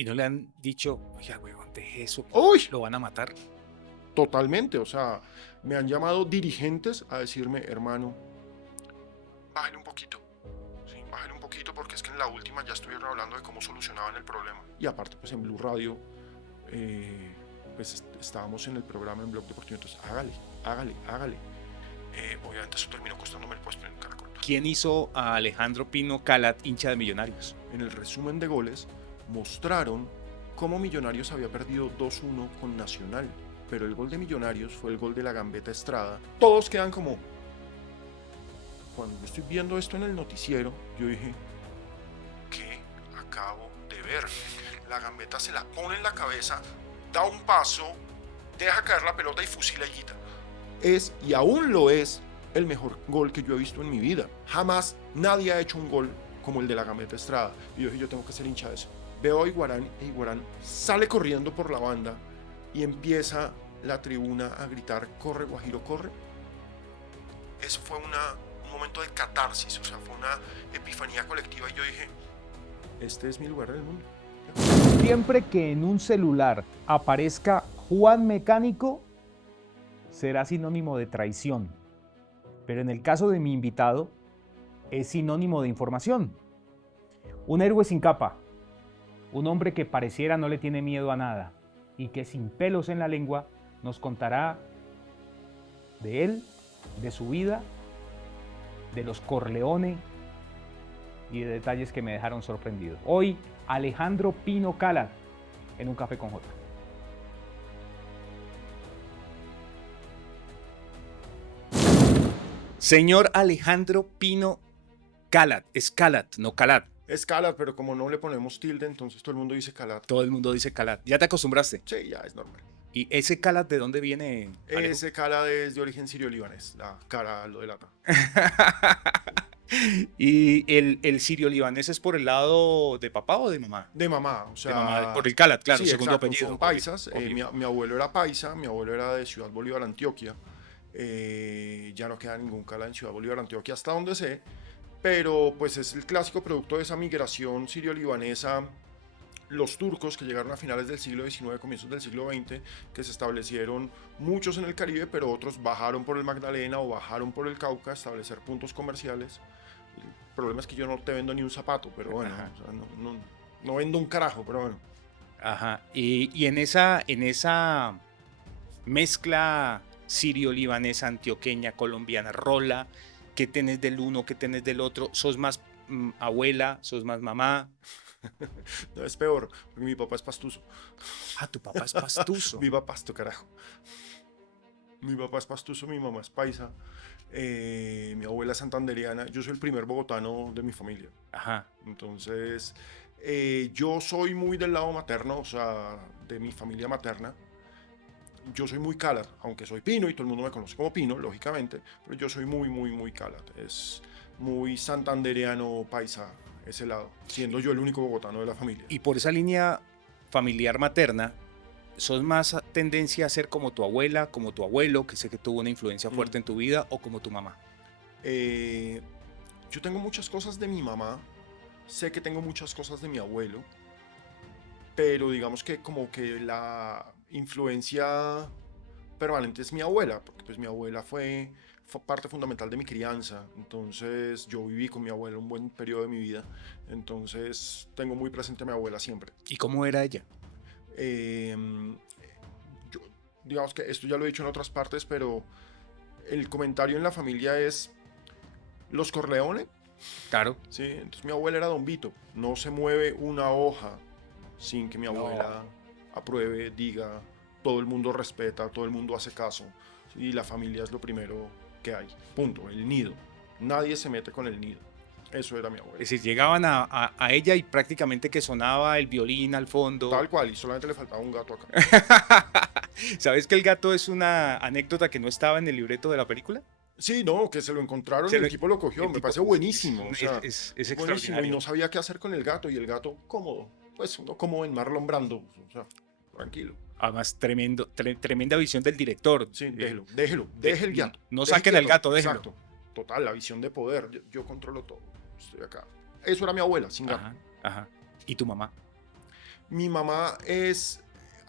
Y no le han dicho, oiga, huevón, deje eso, ¡Uy! lo van a matar. Totalmente, o sea, me han llamado dirigentes a decirme, hermano, bájale un poquito. Sí, bájale un poquito porque es que en la última ya estuvieron hablando de cómo solucionaban el problema. Y aparte, pues en Blue Radio, pues estábamos en el programa en Blog Deportivo, entonces hágale. Obviamente eso terminó costándome el puesto en Caracol. ¿Quién hizo a Alejandro Pino Calat hincha de Millonarios? En el resumen de goles mostraron cómo Millonarios había perdido 2-1 con Nacional, pero el gol de Millonarios fue el gol de la Gambetta Estrada. Todos quedan como... Cuando yo estoy viendo esto en el noticiero, yo dije, ¿qué acabo de ver? La Gambetta se la pone en la cabeza, da un paso, deja caer la pelota y fusila a Higuita. Es, y aún lo es, el mejor gol que yo he visto en mi vida. Jamás nadie ha hecho un gol como el de la Gambetta Estrada. Y yo dije, yo tengo que ser hincha de eso. Veo a Higuarán e Higuarán sale corriendo por la banda y empieza la tribuna a gritar, corre Guajiro, corre. Eso fue un momento de catarsis, o sea, fue una epifanía colectiva y yo dije, este es mi lugar en el mundo. Siempre que en un celular aparezca Juan Mecánico, será sinónimo de traición. Pero en el caso de mi invitado, es sinónimo de información. Un héroe sin capa, un hombre que pareciera no le tiene miedo a nada y que sin pelos en la lengua nos contará de él, de su vida, de los Corleone y de detalles que me dejaron sorprendido. Hoy, Alejandro Pino Calat en Un Café con J. Señor Alejandro Pino Calat, es Calat, no Calat. Es Calat, pero como no le ponemos tilde, entonces todo el mundo dice Calat. Todo el mundo dice Calat. ¿Ya te acostumbraste? Sí, ya es normal. ¿Y ese Calat de dónde viene? Ese Calat es de origen sirio-libanés, la cara lo delata. ¿Y el sirio-libanés es por el lado de papá o de mamá? De mamá, o sea... De mamá, por el Calat, claro, sí, segundo exacto, apellido. son paisas. Obvio. Mi abuelo era paisa, mi abuelo era de Ciudad Bolívar, Antioquia. Ya no queda ningún Calat en Ciudad Bolívar, Antioquia, hasta donde sé. Pero pues es el clásico producto de esa migración sirio-libanesa. Los turcos que llegaron a finales del siglo XIX, comienzos del siglo XX, que se establecieron muchos en el Caribe, pero otros bajaron por el Magdalena o bajaron por el Cauca a establecer puntos comerciales. El problema es que yo no te vendo ni un zapato, pero bueno, o sea, no vendo un carajo, pero bueno. Ajá. Y en esa mezcla sirio-libanesa, antioqueña, colombiana, rola, ¿qué tenés del uno, qué tenés del otro? ¿Sos más abuela, sos más mamá? No, es peor, porque mi papá es pastuso. Ah, tu papá es pastuso. Viva pasto, carajo. Mi papá es pastuso, mi mamá es paisa, mi abuela es santandereana, yo soy el primer bogotano de mi familia. Ajá. Entonces, yo soy muy del lado materno, o sea, de mi familia materna. Yo soy muy Calat, aunque soy Pino y todo el mundo me conoce como Pino, lógicamente, pero yo soy muy Calat. Es muy santandereano, paisa, ese lado, siendo yo el único bogotano de la familia. Y por esa línea familiar materna, ¿sos más tendencia a ser como tu abuela, como tu abuelo, que sé que tuvo una influencia fuerte en tu vida, o como tu mamá? Yo tengo muchas cosas de mi mamá, sé que tengo muchas cosas de mi abuelo, pero digamos que como que la influencia permanente es mi abuela, porque pues mi abuela fue parte fundamental de mi crianza, entonces yo viví con mi abuela un buen periodo de mi vida, entonces tengo muy presente a mi abuela siempre. ¿Y cómo era ella? Yo, digamos que esto ya lo he dicho en otras partes, pero el comentario en la familia es los Corleone. Claro. Sí, entonces mi abuela era Don Vito, no se mueve una hoja sin que mi abuela apruebe, diga, todo el mundo respeta, todo el mundo hace caso, y la familia es lo primero que hay, punto, el nido, nadie se mete con el nido, eso era mi abuela. Es decir, llegaban a ella y prácticamente que sonaba el violín al fondo. Tal cual, y solamente le faltaba un gato acá. ¿Sabes que el gato es una anécdota que no estaba en el libreto de la película? Sí, no, que se lo encontraron y el tipo lo cogió, me parece buenísimo. Es, o sea, es buenísimo, extraordinario. y no sabía qué hacer con el gato, y el gato cómodo, pues uno como en Marlon Brando, o sea, tranquilo. Además, tremenda visión del director. Sí, déjelo, deje el gato. No saquen el gato, déjelo. Exacto, total, la visión de poder, yo controlo todo, estoy acá. Eso era mi abuela, sin gato. Ajá. ¿Y tu mamá? Mi mamá es,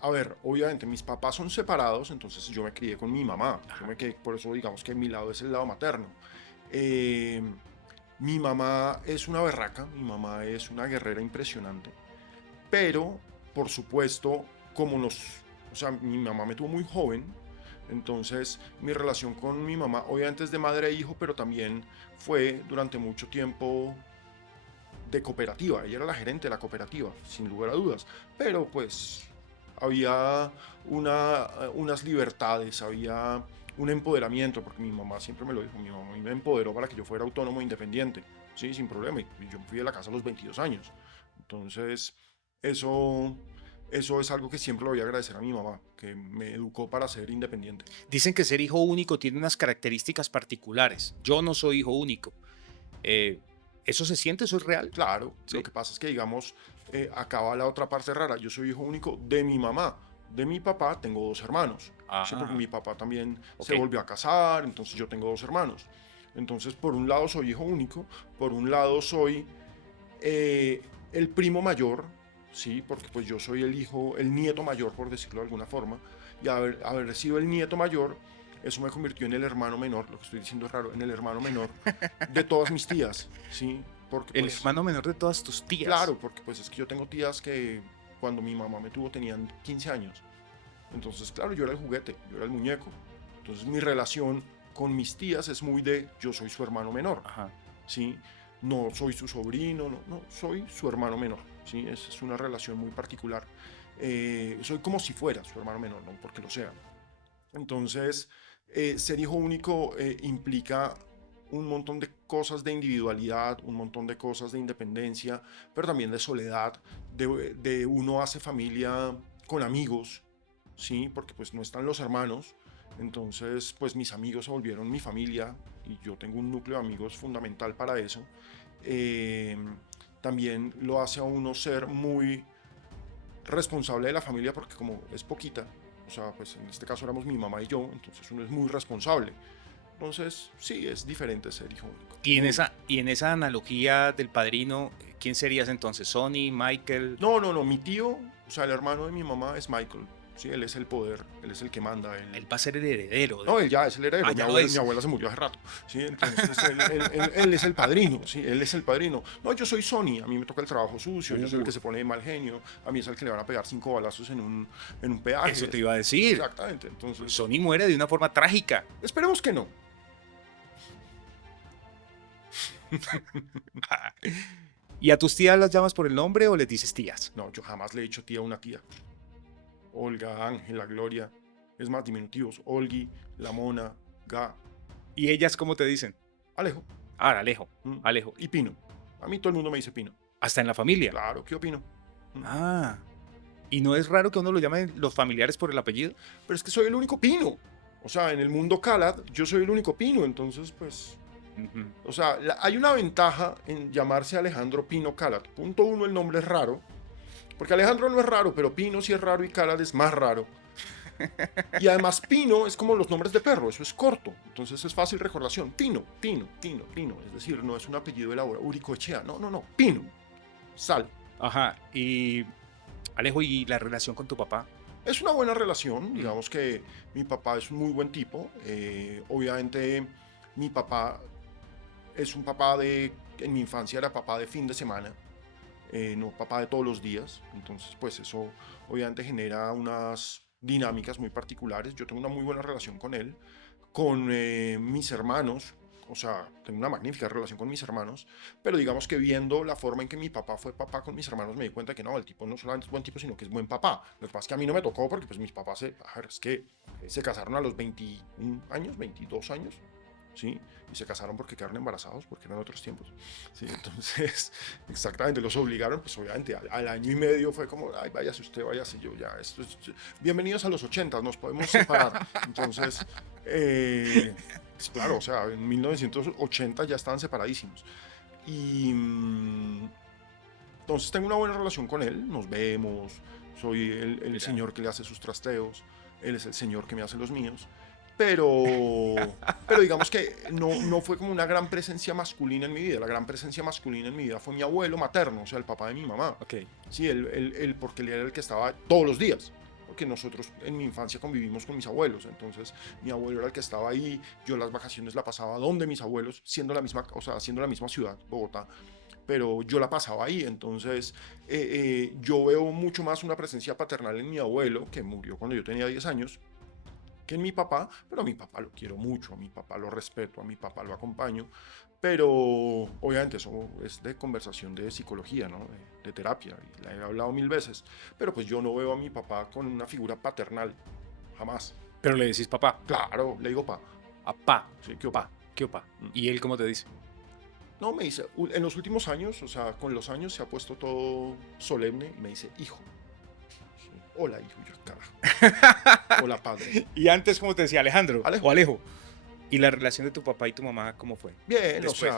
a ver, obviamente mis papás son separados, entonces yo me crié con mi mamá. Por eso digamos que mi lado es el lado materno. Eh, Mi mamá es una berraca, mi mamá es una guerrera impresionante, pero por supuesto, o sea, mi mamá me tuvo muy joven, entonces mi relación con mi mamá obviamente es de madre e hijo, pero también fue durante mucho tiempo de cooperativa. Ella era la gerente de la cooperativa, sin lugar a dudas, pero pues había unas libertades, había un empoderamiento, porque mi mamá siempre me lo dijo, mi mamá me empoderó para que yo fuera autónomo e independiente, sí, sin problema, y yo me fui de la casa a los 22 años. Entonces, eso, eso es algo que siempre lo voy a agradecer a mi mamá, que me educó para ser independiente. Dicen que ser hijo único tiene unas características particulares. Yo no soy hijo único. Eh, ¿Eso se siente? ¿Eso es real? Claro, Sí. lo que pasa es que, digamos, acaba la otra parte rara. Yo soy hijo único de mi mamá. De mi papá tengo dos hermanos. Sí, porque mi papá también se Ok. volvió a casar, entonces yo tengo dos hermanos. Entonces, por un lado soy hijo único, por un lado soy el primo mayor, sí, porque pues yo soy el nieto mayor, por decirlo de alguna forma, y haber sido el nieto mayor, eso me convirtió en el hermano menor, lo que estoy diciendo es raro, en el hermano menor de todas mis tías, sí, porque El pues, hermano menor de todas tus tías. claro, porque pues es que yo tengo tías que cuando mi mamá me tuvo tenían 15 años, entonces claro, yo era el juguete, yo era el muñeco, entonces mi relación con mis tías es muy de yo soy su hermano menor, Ajá. ¿sí? No soy su sobrino, no, soy su hermano menor, ¿sí? Es una relación muy particular. Soy como si fuera su hermano menor, no porque lo sea. Entonces, ser hijo único implica un montón de cosas de individualidad, un montón de cosas de independencia, pero también de soledad, de uno hace familia con amigos, ¿sí? Porque pues no están los hermanos, entonces pues mis amigos se volvieron mi familia y yo tengo un núcleo de amigos fundamental para eso. Eh, También lo hace a uno ser muy responsable de la familia porque como es poquita, o sea, pues en este caso éramos mi mamá y yo, entonces uno es muy responsable. Entonces, sí, es diferente ser hijo único. Y en esa analogía del padrino, ¿quién serías entonces? ¿Sony, Michael? No, mi tío, o sea, el hermano de mi mamá es Michael. Sí, él es el poder, él es el que manda. Él va a ser el heredero. No, él ya es el heredero. Ah, Mi ya lo abuela, es. mi abuela se murió hace rato. ¿Sí? Entonces él es el padrino. ¿Sí? Él es el padrino. No, yo soy Sony. A mí me toca el trabajo sucio. Yo soy el que se pone de mal genio. A mí es el que le van a pegar 5 balazos en un peaje. Eso te iba a decir. Exactamente. Entonces, Sony muere de una forma trágica. esperemos que no. ¿Y a tus tías las llamas por el nombre o les dices tías? No, yo jamás le he dicho tía a una tía. Olga, Ángela, Gloria. Es más, diminutivos. Olgi, La Mona, Ga, ¿Y ellas cómo te dicen? Alejo. Ah, Alejo. ¿Mm? Alejo. Y Pino. A mí todo el mundo me dice Pino. Hasta en la familia. Claro, ¿qué opino? Ah. ¿Y no es raro que a uno lo llamen los familiares por el apellido? Pero es que soy el único Pino. O sea, en el mundo Calad, yo soy el único Pino. Entonces, pues, Ujú. o sea, hay una ventaja en llamarse Alejandro Pino Calad. Punto uno, el nombre es raro. Porque Alejandro no es raro, pero Pino sí es raro y Calad es más raro. Y además Pino es como los nombres de perro, eso es corto, entonces es fácil recordación. Pino, Pino, Pino, Pino, es decir, no es un apellido elaborado, Uricoechea, no, Pino, Sal. Ajá. Y Alejo, ¿y la relación con tu papá? Es una buena relación, digamos que mi papá es un muy buen tipo, obviamente mi papá es un papá en mi infancia era papá de fin de semana, no papá de todos los días, entonces pues eso obviamente genera unas dinámicas muy particulares. Yo tengo una muy buena relación con él, con mis hermanos, o sea, tengo una magnífica relación con mis hermanos, pero digamos que viendo la forma en que mi papá fue papá con mis hermanos me di cuenta que no, el tipo no solamente es buen tipo, sino que es buen papá. Lo que pasa es que a mí no me tocó porque pues mis papás es que se casaron a los 21 años, 22 años, ¿sí? Y se casaron porque quedaron embarazados, porque eran otros tiempos, ¿sí? Entonces, exactamente, los obligaron, pues obviamente al año y medio fue como, ay, váyase usted, váyase yo, ya, bienvenidos a los 80, nos podemos separar. Entonces, pues, claro, o sea, en 1980 ya estaban separadísimos. Y entonces tengo una buena relación con él, nos vemos, soy el señor que le hace sus trasteos, él es el señor que me hace los míos. pero digamos que no fue como una gran presencia masculina en mi vida. La gran presencia masculina en mi vida fue mi abuelo materno, o sea, el papá de mi mamá. Ok. Sí, porque él era el que estaba todos los días. Porque nosotros en mi infancia convivimos con mis abuelos, entonces mi abuelo era el que estaba ahí, yo las vacaciones la pasaba donde mis abuelos, siendo la misma, o sea, siendo la misma ciudad, Bogotá, pero yo la pasaba ahí, entonces yo veo mucho más una presencia paternal en mi abuelo, que murió cuando yo tenía 10 años, que en mi papá, pero a mi papá lo quiero mucho, a mi papá lo respeto, a mi papá lo acompaño, pero obviamente eso es de conversación de psicología, ¿no? De terapia, y la he hablado 1000 veces, pero pues yo no veo a mi papá con una figura paternal, jamás. Pero le decís papá. Claro, le digo pa. A pa. Sí, ¿qué opa? ¿Qué opa? ¿Y él cómo te dice? No, me dice, en los últimos años, o sea, con los años se ha puesto todo solemne y me dice, hijo. Sí, hola, hijo, yo, carajo. Hola, padre. Y antes, ¿cómo te decía? Alejandro. Alejo. O Alejo. ¿Y la relación de tu papá y tu mamá cómo fue? Bien, Después.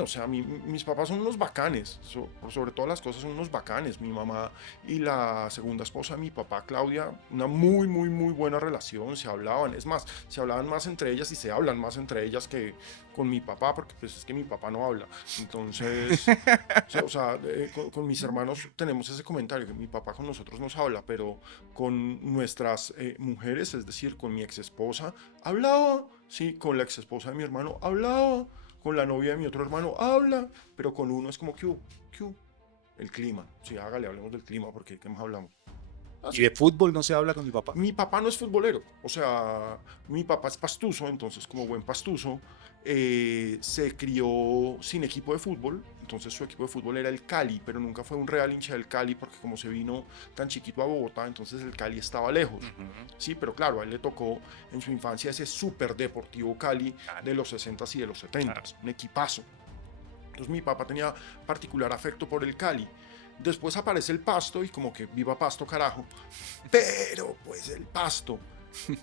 o sea, mis papás son unos bacanes, por sobre todas las cosas son unos bacanes. Mi mamá y la segunda esposa de mi papá, Claudia, una muy, muy, muy buena relación, se hablaban, es más, se hablaban más entre ellas y se hablan más entre ellas que con mi papá, porque pues es que mi papá no habla. Entonces, o sea, con mis hermanos tenemos ese comentario, que mi papá con nosotros nos habla, pero con nuestras mujeres, es decir, con mi ex esposa, hablaba, sí, con la ex esposa de mi hermano, hablaba. Con la novia de mi otro hermano habla, pero con uno es como que el clima. Sí, hágale, hablemos del clima, porque ¿qué más hablamos? ¿Y de fútbol no se habla con mi papá? Mi papá no es futbolero, o sea, mi papá es pastuso, entonces como buen pastuso, se crió sin equipo de fútbol, entonces su equipo de fútbol era el Cali, pero nunca fue un real hincha del Cali porque como se vino tan chiquito a Bogotá, entonces el Cali estaba lejos, sí, pero claro, a él le tocó en su infancia ese súper deportivo Cali de los 60s y de los 70s, un equipazo. Entonces mi papá tenía particular afecto por el Cali. Después aparece el Pasto y como que viva Pasto, carajo. Pero pues el Pasto.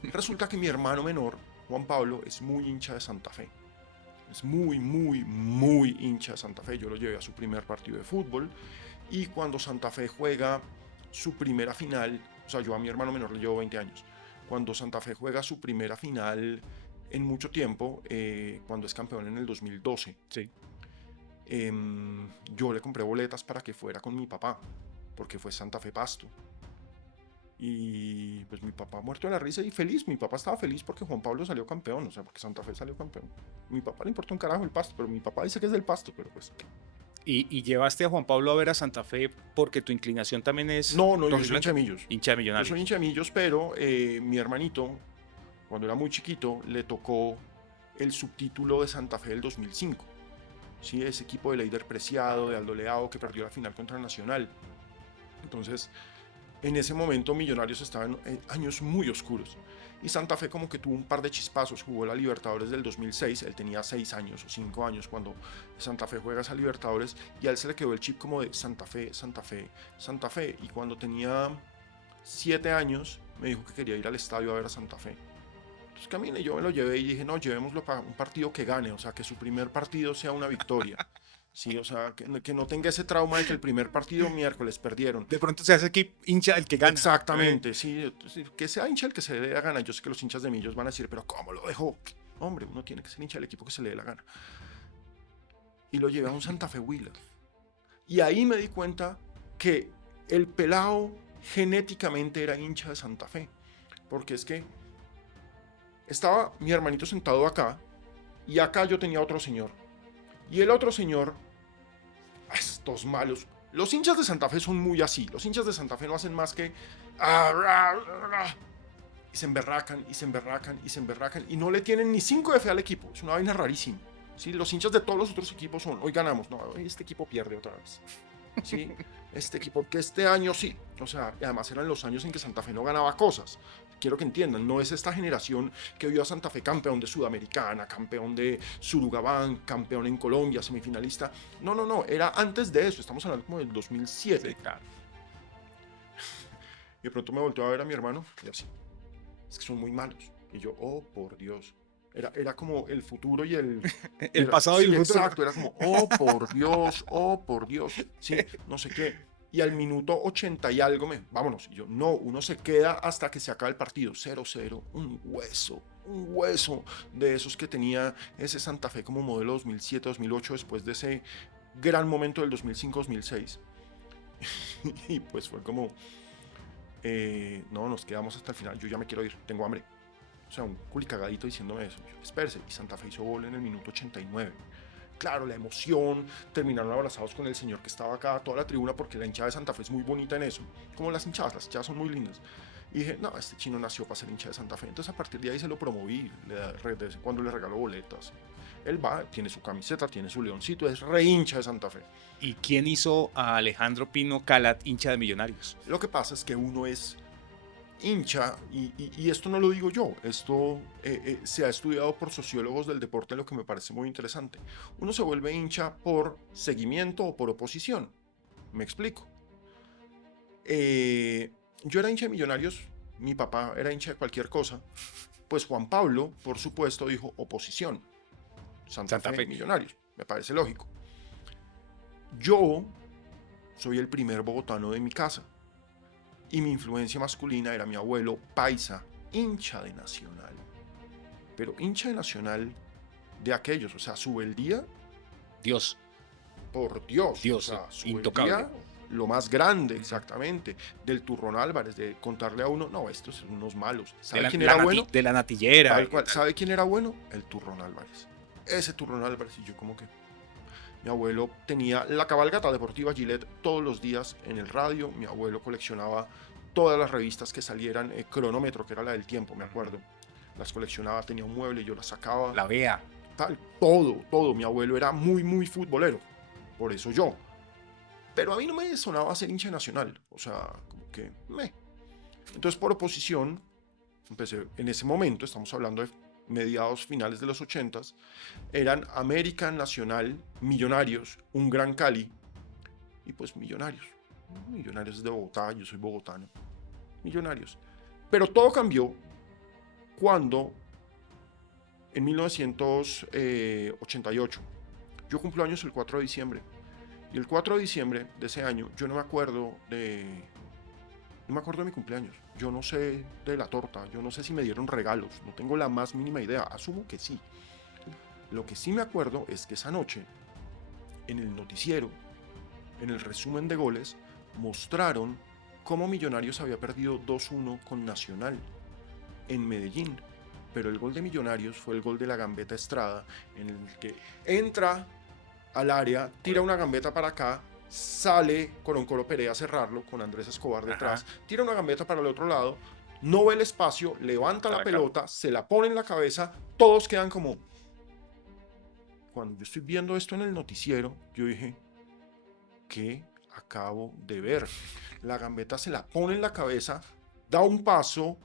Resulta que mi hermano menor, Juan Pablo, es muy hincha de Santa Fe. Es muy, muy, muy hincha de Santa Fe. Yo lo llevé a su primer partido de fútbol. Y cuando Santa Fe juega su primera final, o sea, yo a mi hermano menor le llevo 20 años. Cuando Santa Fe juega su primera final en mucho tiempo, cuando es campeón en el 2012. Sí. Yo le compré boletas para que fuera con mi papá, porque fue Santa Fe Pasto. Y pues mi papá muerto de la risa y feliz. Mi papá estaba feliz porque Juan Pablo salió campeón, o sea, porque Santa Fe salió campeón. Mi papá le importa un carajo el Pasto, pero mi papá dice que es del Pasto, pero pues... ¿Y llevaste a Juan Pablo a ver a Santa Fe porque tu inclinación también es... No, yo soy hincha de Millos. Hincha de Yo Millonarios. soy hincha de Millos, pero mi hermanito, cuando era muy chiquito, le tocó el subtítulo de Santa Fe del 2005. Sí, ese equipo de Leider Preciado, de Aldo Leao, que perdió la final contra Nacional. Entonces, en ese momento Millonarios estaba en años muy oscuros. Y Santa Fe como que tuvo un par de chispazos, jugó la Libertadores del 2006, él tenía 6 años o 5 años cuando Santa Fe juega esa Libertadores, y a él se le quedó el chip como de Santa Fe, Santa Fe, Santa Fe. Y cuando tenía 7 años, me dijo que quería ir al estadio a ver a Santa Fe. Entonces caminé, yo me lo llevé y dije, no, llevémoslo para un partido que gane, o sea, que su primer partido sea una victoria. Sí, o sea, que no tenga ese trauma de que el primer partido miércoles perdieron. De pronto se hace aquí hincha el que gana. Exactamente, sí, que sea hincha el que se le dé la gana. Yo sé que los hinchas de Millos van a decir, pero ¿cómo lo dejó? Hombre, uno tiene que ser hincha del equipo que se le dé la gana. Y lo llevé a un Santa Fe Huila. Y ahí me di cuenta que el pelao genéticamente era hincha de Santa Fe. Porque es que estaba mi hermanito sentado acá y acá yo tenía otro señor. Y el otro señor, estos malos, los hinchas de Santa Fe son muy así. Los hinchas de Santa Fe no hacen más que... Y se emberracan, y se emberracan, y se emberracan. Y no le tienen ni 5 de fe al equipo. Es una vaina rarísima. ¿Sí? Los hinchas de todos los otros equipos son, hoy ganamos, no, hoy este equipo pierde otra vez. ¿Sí? Este equipo, que este año sí. O sea, además eran los años en que Santa Fe no ganaba cosas. Quiero que entiendan, no es esta generación que vio a Santa Fe campeón de Sudamericana, campeón de Surugabán, campeón en Colombia, semifinalista. No, era antes de eso, estamos hablando como del 2007. Sí, claro. Y de pronto me volteó a ver a mi hermano y así, es que son muy malos. Y yo, oh, por Dios. Era como el futuro y el... El pasado y el futuro. Exacto, era como, oh, por Dios, sí, no sé qué. Y al minuto 80 y algo, vámonos. Y yo, no, uno se queda hasta que se acaba el partido. 0-0, un hueso de esos que tenía ese Santa Fe como modelo 2007-2008 después de ese gran momento del 2005-2006. Y pues fue como, no, nos quedamos hasta el final, yo ya me quiero ir, tengo hambre. O sea, un culicagadito diciéndome eso. Yo, espérese, y Santa Fe hizo gol en el minuto 89. Claro, la emoción, terminaron abrazados con el señor que estaba acá, toda la tribuna, porque la hinchada de Santa Fe es muy bonita en eso, como las hinchadas son muy lindas. Y dije, no, este chino nació para ser hincha de Santa Fe. Entonces a partir de ahí se lo promoví, de vez en cuando le regaló boletas. Él va, tiene su camiseta, tiene su leoncito, es re hincha de Santa Fe. ¿Y quién hizo a Alejandro Pino Calat hincha de Millonarios? Lo que pasa es que uno es hincha, y esto no lo digo yo, esto se ha estudiado por sociólogos del deporte, lo que me parece muy interesante. Uno se vuelve hincha por seguimiento o por oposición. Me explico. Yo era hincha de Millonarios, mi papá era hincha de cualquier cosa, pues Juan Pablo, por supuesto, dijo oposición. Santa Fe, Millonarios, me parece lógico. Yo soy el primer bogotano de mi casa. Y mi influencia masculina era mi abuelo paisa, hincha de Nacional. Pero hincha de Nacional de aquellos, o sea, Subeldía. Dios. Por Dios. Dios, o sea, intocable. Lo más grande, exactamente. Del Turrón Álvarez, de contarle a uno, no, estos son unos malos. ¿Sabe quién era bueno? De la natillera. Tal cual. ¿Sabe quién era bueno? El Turrón Álvarez. Ese Turrón Álvarez. Y yo como que... Mi abuelo tenía la cabalgata deportiva Gillette todos los días en el radio. Mi abuelo coleccionaba todas las revistas que salieran. Cronómetro, que era la del tiempo, me acuerdo. Las coleccionaba, tenía un mueble y yo las sacaba. La vea. Tal, todo. Mi abuelo era muy futbolero. Por eso yo. Pero a mí no me sonaba ser hincha nacional. O sea, como que... Entonces, por oposición, empecé en ese momento, estamos hablando de mediados finales de los 80s, eran América, Nacional, Millonarios, un Gran Cali y pues Millonarios es de Bogotá, yo soy bogotano, Millonarios. Pero todo cambió cuando en 1988 yo cumplo años el 4 de diciembre y el 4 de diciembre de ese año yo no me acuerdo de mi cumpleaños, yo no sé de la torta, yo no sé si me dieron regalos, no tengo la más mínima idea, asumo que sí. Lo que sí me acuerdo es que esa noche, en el noticiero, en el resumen de goles, mostraron cómo Millonarios había perdido 2-1 con Nacional en Medellín. Pero el gol de Millonarios fue el gol de la gambeta Estrada, en el que entra al área, tira una gambeta para acá, sale con Coro Perea a cerrarlo, con Andrés Escobar detrás, tira una gambeta para el otro lado, no ve el espacio, levanta la pelota, se la pone en la cabeza, todos quedan como... Cuando yo estoy viendo esto en el noticiero, yo dije, ¿qué acabo de ver? La gambeta se la pone en la cabeza, da un paso,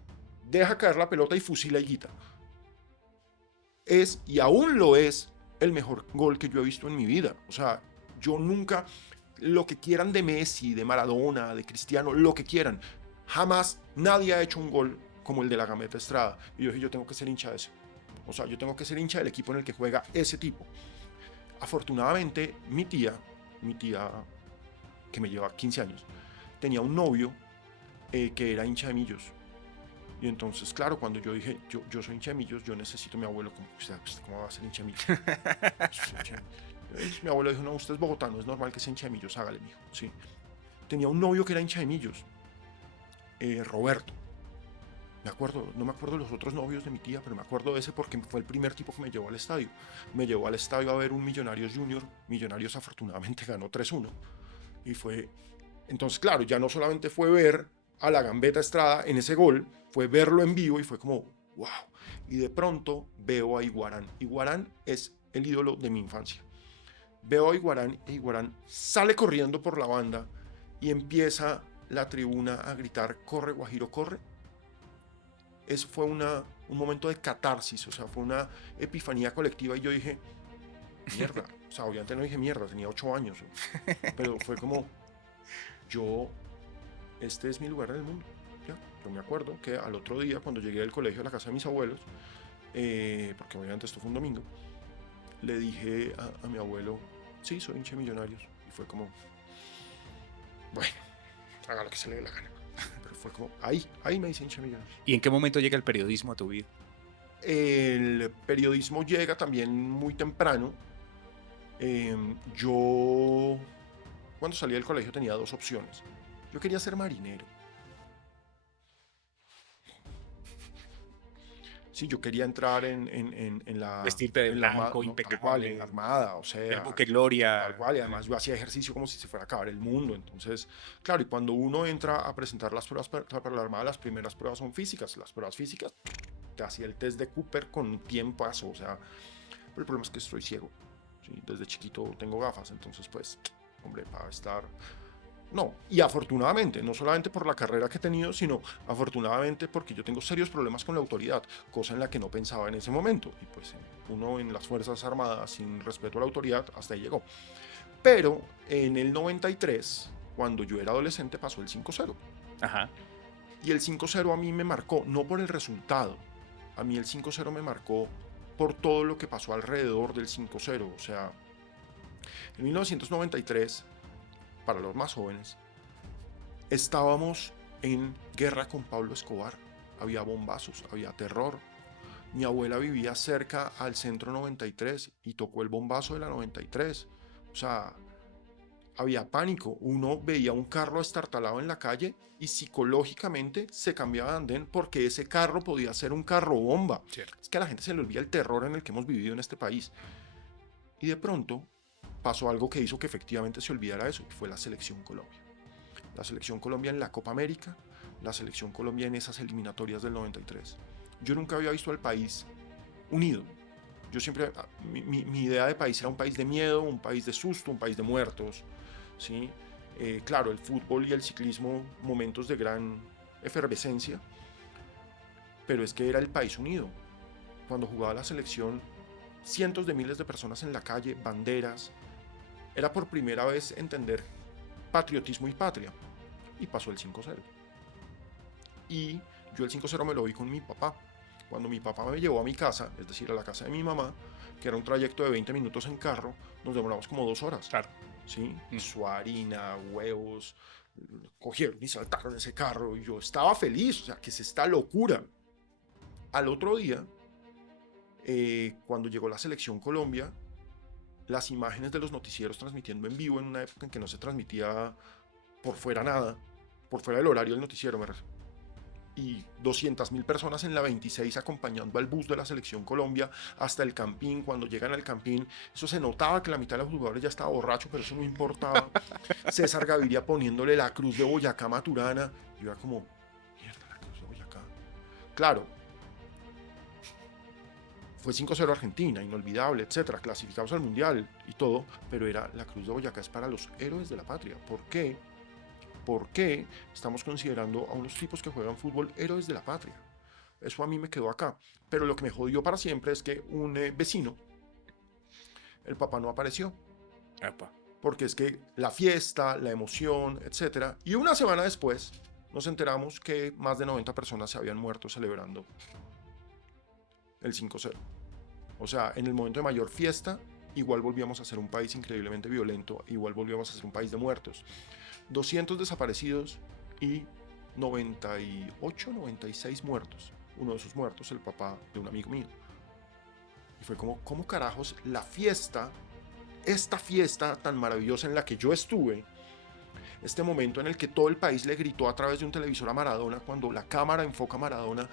deja caer la pelota y fusila a Higuita. Es, y aún lo es, el mejor gol que yo he visto en mi vida. O sea, yo nunca... Lo que quieran de Messi, de Maradona, de Cristiano, lo que quieran. Jamás nadie ha hecho un gol como el de la gambeta Estrada. Y yo dije, yo tengo que ser hincha de ese. O sea, yo tengo que ser hincha del equipo en el que juega ese tipo. Afortunadamente, mi tía, que me lleva 15 años, tenía un novio que era hincha de Millos. Y entonces, claro, cuando yo dije, yo soy hincha de Millos, yo necesito a mi abuelo. Como, o sea, ¿cómo va a ser hincha de Millos? Mi abuelo dijo, no, usted es bogotano, es normal que sea hincha de Millos, hágale, mijo. Sí. Tenía un novio que era hincha de Millos, Roberto. No me acuerdo de los otros novios de mi tía, pero me acuerdo de ese porque fue el primer tipo que me llevó al estadio. Me llevó al estadio a ver un Millonarios Junior. Millonarios afortunadamente ganó 3-1. Y fue... Entonces, claro, ya no solamente fue ver a la gambeta Estrada en ese gol, fue verlo en vivo y fue como, wow. Y de pronto veo a Higuarán. Higuarán es el ídolo de mi infancia. Veo a Higuarán e Higuarán sale corriendo por la banda y empieza la tribuna a gritar, corre Guajiro, corre. Eso fue un momento de catarsis, o sea, fue una epifanía colectiva y yo dije, mierda, o sea, obviamente no dije mierda, tenía 8 años, pero fue como, este es mi lugar en el mundo. ¿Ya? Yo me acuerdo que al otro día, cuando llegué del colegio a la casa de mis abuelos, porque obviamente esto fue un domingo, le dije a mi abuelo, sí, soy hincha de Millonarios, y fue como, bueno, haga lo que se le dé la gana. Pero fue como, ahí me hice hincha de Millonarios. ¿Y en qué momento llega el periodismo a tu vida? El periodismo llega también muy temprano. Yo, cuando salí del colegio, tenía dos opciones. Yo quería ser marinero. Sí, yo quería entrar en Vestirte de en la armada, blanco, no, tal cual, en impecable, la armada, o el sea, buque Gloria. tal cual. Y además yo hacía ejercicio como si se fuera a acabar el mundo. Entonces, claro, y cuando uno entra a presentar las pruebas para la armada, las primeras pruebas son físicas. Las pruebas físicas, te hacía el test de Cooper con tiempazo, o sea, pero el problema es que estoy ciego. ¿Sí? Desde chiquito tengo gafas, entonces pues, hombre, para estar... No, y afortunadamente, no solamente por la carrera que he tenido, sino afortunadamente porque yo tengo serios problemas con la autoridad, cosa en la que no pensaba en ese momento. Y pues uno en las Fuerzas Armadas, sin respeto a la autoridad, hasta ahí llegó. Pero en el 93, cuando yo era adolescente, pasó el 5-0. Ajá. Y el 5-0 a mí me marcó, no por el resultado, a mí el 5-0 me marcó por todo lo que pasó alrededor del 5-0. O sea, en 1993, para los más jóvenes, estábamos en guerra con Pablo Escobar. Había bombazos, había terror. Mi abuela vivía cerca al centro 93 y tocó el bombazo de la 93. O sea, había pánico. Uno veía un carro estartalado en la calle y psicológicamente se cambiaba de andén porque ese carro podía ser un carro bomba. Cierto. Es que a la gente se le olvida el terror en el que hemos vivido en este país. Y de pronto pasó algo que hizo que efectivamente se olvidara eso, y fue la Selección Colombia. La Selección Colombia en la Copa América, la Selección Colombia en esas eliminatorias del 93. Yo nunca había visto al país unido. Yo siempre, mi idea de país era un país de miedo, un país de susto, un país de muertos, ¿sí? Claro, el fútbol y el ciclismo, momentos de gran efervescencia, pero es que era el país unido. Cuando jugaba la selección, cientos de miles de personas en la calle, banderas, era por primera vez entender patriotismo y patria. Y pasó el 5-0. Y yo el 5-0 me lo vi con mi papá. Cuando mi papá me llevó a mi casa, es decir, a la casa de mi mamá, que era un trayecto de 20 minutos en carro, nos demoramos como 2 horas. Claro. ¿Sí? Su harina, huevos, cogieron y saltaron ese carro y yo estaba feliz, o sea, que es esta locura. Al otro día, cuando llegó la Selección Colombia, las imágenes de los noticieros transmitiendo en vivo en una época en que no se transmitía por fuera nada, por fuera del horario del noticiero, y 200.000 personas en la 26 acompañando al bus de la Selección Colombia hasta el Campín. Cuando llegan al Campín, eso se notaba que la mitad de los jugadores ya estaba borracho, pero eso no importaba. César Gaviria poniéndole la cruz de Boyacá a Maturana. Yo era como, mierda, la cruz de Boyacá. Claro, fue 5-0 Argentina, inolvidable, etcétera, clasificados al Mundial y todo, pero era la cruz de Boyacá es para los héroes de la patria. ¿Por qué? ¿Por qué estamos considerando a unos tipos que juegan fútbol héroes de la patria? Eso a mí me quedó acá. Pero lo que me jodió para siempre es que un vecino, el papá no apareció. Epa. Porque es que la fiesta, la emoción, etcétera. Y una semana después nos enteramos que más de 90 personas se habían muerto celebrando el 5-0. O sea, en el momento de mayor fiesta, igual volvíamos a ser un país increíblemente violento, igual volvíamos a ser un país de muertos. 200 desaparecidos y 98, 96 muertos. Uno de esos muertos, el papá de un amigo mío. Y fue como, ¿cómo carajos la fiesta, esta fiesta tan maravillosa en la que yo estuve, este momento en el que todo el país le gritó a través de un televisor a Maradona, cuando la cámara enfoca a Maradona,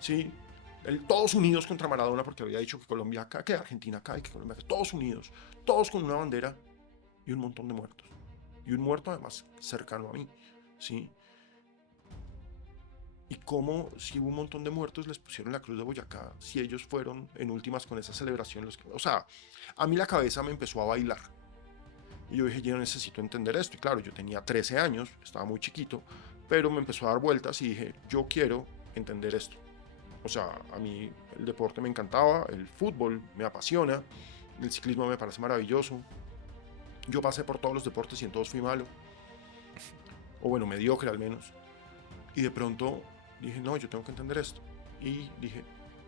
¿sí? Todos unidos contra Maradona, porque había dicho que Colombia acá, que Argentina acá y que Colombia acá, todos unidos, todos con una bandera y un montón de muertos. Y un muerto además cercano a mí, ¿sí? Y cómo, si hubo un montón de muertos, les pusieron la cruz de Boyacá, si ellos fueron en últimas con esa celebración. O sea, a mí la cabeza me empezó a bailar. Y yo dije, yo necesito entender esto. Y claro, yo tenía 13 años, estaba muy chiquito, pero me empezó a dar vueltas y dije, yo quiero entender esto. O sea, a mí el deporte me encantaba, el fútbol me apasiona, el ciclismo me parece maravilloso. Yo pasé por todos los deportes y en todos fui malo. O bueno, mediocre al menos. Y de pronto dije, no, yo tengo que entender esto. Y dije,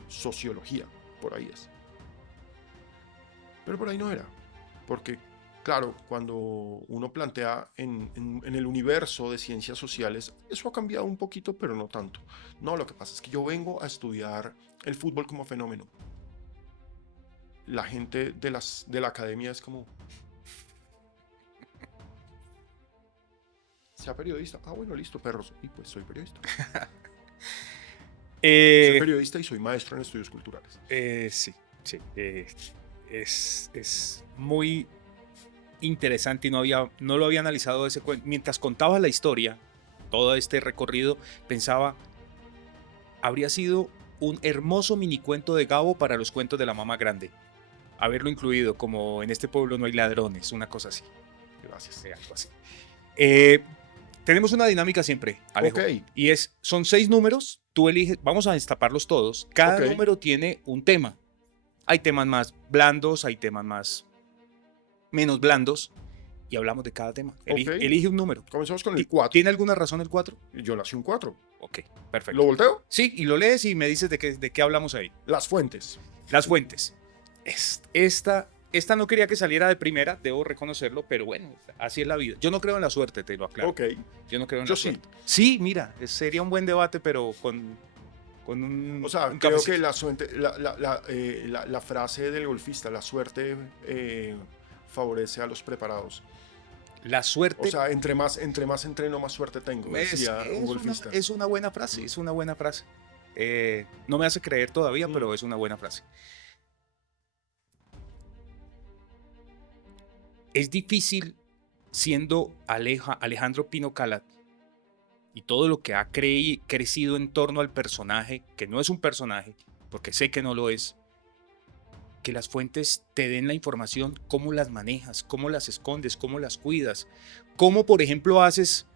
sociología, por ahí es. Pero por ahí no era. Porque, Claro, cuando uno plantea en el universo de ciencias sociales, eso ha cambiado un poquito, pero no tanto. No, lo que pasa es que yo vengo a estudiar el fútbol como fenómeno. La gente de la academia es como, sea periodista. Ah, bueno, listo, perros. Y pues soy periodista. Soy periodista y soy maestro en estudios culturales. Sí, sí. Es muy interesante y no lo había analizado ese cuento. Mientras contaba la historia, todo este recorrido, pensaba, habría sido un hermoso mini cuento de Gabo para los cuentos de la mamá grande. Haberlo incluido, como en este pueblo no hay ladrones, una cosa así. Gracias. Algo así. Tenemos una dinámica siempre, Alejo. Ok. Y son 6 números, tú eliges, vamos a destaparlos todos. Cada Ok. número tiene un tema. Hay temas más blandos, hay temas menos blandos. Y hablamos de cada tema. Elige un número. Comencemos con el 4. ¿Tiene alguna razón el 4? Yo nací un 4. Ok, perfecto. ¿Lo volteo? Sí, y lo lees y me dices de qué hablamos ahí. Las fuentes. Las fuentes. Esta no quería que saliera de primera, debo reconocerlo, pero bueno, así es la vida. Yo no creo en la suerte, te lo aclaro. Ok. Yo no creo en Yo la suerte. Sí, mira, sería un buen debate, pero con un. O sea, un creo cafecito. que la frase del golfista, la suerte favorece a los preparados. La suerte. O sea, entre más entreno, más suerte tengo, decía un golfista. Es una buena frase, es una buena frase. No me hace creer todavía, pero es una buena frase. Es difícil, siendo Alejandro Pino Calat y todo lo que ha crecido en torno al personaje, que no es un personaje, porque sé que no lo es, que las fuentes te den la información, cómo las manejas, cómo las escondes, cómo las cuidas, cómo, por ejemplo, haces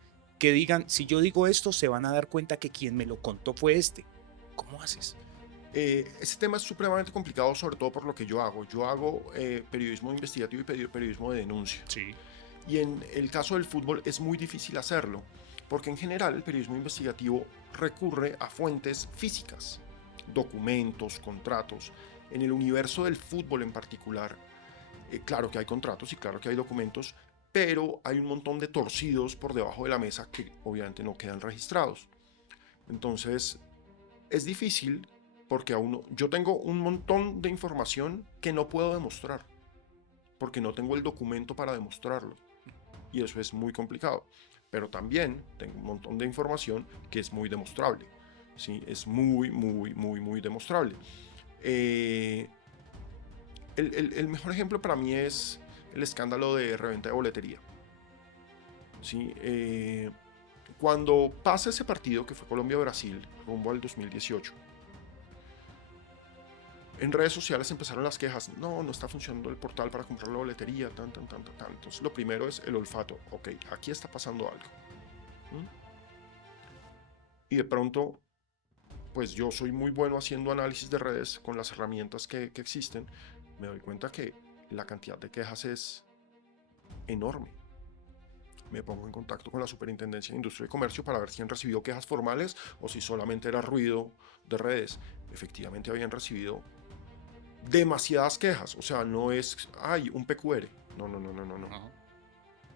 que digan, si yo digo esto, se van a dar cuenta que quien me lo contó fue este. ¿Cómo haces? Ese tema es supremamente complicado, sobre todo por lo que yo hago. Yo hago periodismo investigativo y periodismo de denuncia. Sí. Y en el caso del fútbol es muy difícil hacerlo, porque en general el periodismo investigativo recurre a fuentes físicas, documentos, contratos. En el universo del fútbol en particular, claro que hay contratos y claro que hay documentos, pero hay un montón de torcidos por debajo de la mesa que obviamente no quedan registrados. Entonces, es difícil porque yo tengo un montón de información que no puedo demostrar, porque no tengo el documento para demostrarlo. Y eso es muy complicado. Pero también tengo un montón de información que es muy demostrable. ¿Sí? Es muy demostrable. El mejor ejemplo para mí es el escándalo de reventa de boletería. ¿Sí? Cuando pasa ese partido que fue Colombia-Brasil, rumbo al 2018, en redes sociales empezaron las quejas. No está funcionando el portal para comprar la boletería, tan. Entonces lo primero es el olfato. Ok, aquí está pasando algo. Y de pronto, pues yo soy muy bueno haciendo análisis de redes con las herramientas que existen. Me doy cuenta que la cantidad de quejas es enorme. Me pongo en contacto con la Superintendencia de Industria y Comercio para ver si han recibido quejas formales o si solamente era ruido de redes. Efectivamente habían recibido demasiadas quejas. O sea, no es, un PQR. No.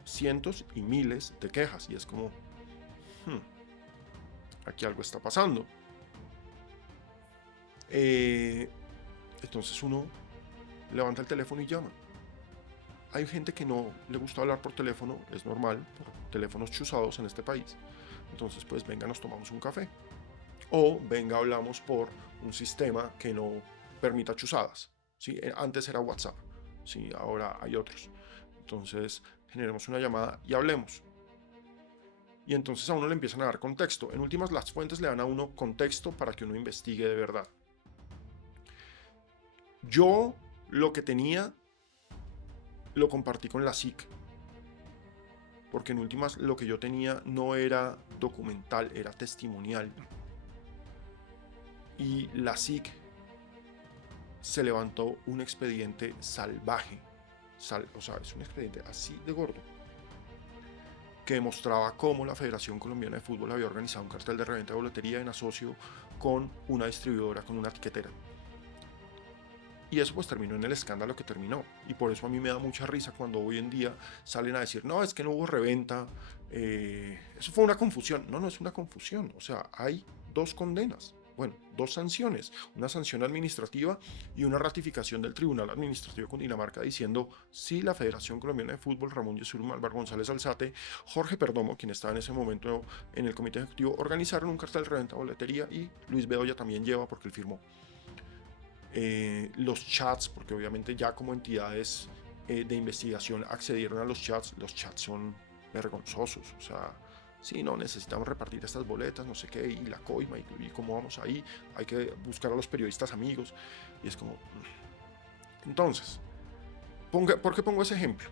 Cientos y miles de quejas. Y es como, aquí algo está pasando. Entonces uno levanta el teléfono y llama. Hay gente que no le gusta hablar por teléfono, es normal, por teléfonos chuzados en este país. Entonces, pues venga, nos tomamos un café. O venga, hablamos por un sistema que no permita chuzadas. ¿Sí? Antes era WhatsApp, ¿sí? Ahora hay otros. Entonces, generemos una llamada y hablemos. Y entonces a uno le empiezan a dar contexto. En últimas, las fuentes le dan a uno contexto para que uno investigue de verdad. Yo lo que tenía lo compartí con la SIC, porque en últimas lo que yo tenía no era documental, era testimonial. Y la SIC se levantó un expediente salvaje, o sea, es un expediente así de gordo, que demostraba cómo la Federación Colombiana de Fútbol había organizado un cartel de reventa de boletería en asocio con una distribuidora, con una etiquetera. Y eso pues terminó en el escándalo que terminó. Y por eso a mí me da mucha risa cuando hoy en día salen a decir, no, es que no hubo reventa, eso fue una confusión. No, no es una confusión. O sea, hay dos condenas. Bueno, dos sanciones, una sanción administrativa y una ratificación del Tribunal Administrativo de Cundinamarca diciendo sí, la Federación Colombiana de Fútbol, Ramón Yesurún, Álvaro González Alzate, Jorge Perdomo, quien estaba en ese momento en el comité ejecutivo, organizaron un cartel de reventa boletería y Luis Bedoya también lleva porque él firmó. Los chats, porque obviamente ya como entidades de investigación accedieron a los chats son vergonzosos, o sea, sí, no, necesitamos repartir estas boletas, no sé qué, y la coima, y cómo vamos ahí, hay que buscar a los periodistas amigos, y es como... Entonces, ¿por qué pongo ese ejemplo?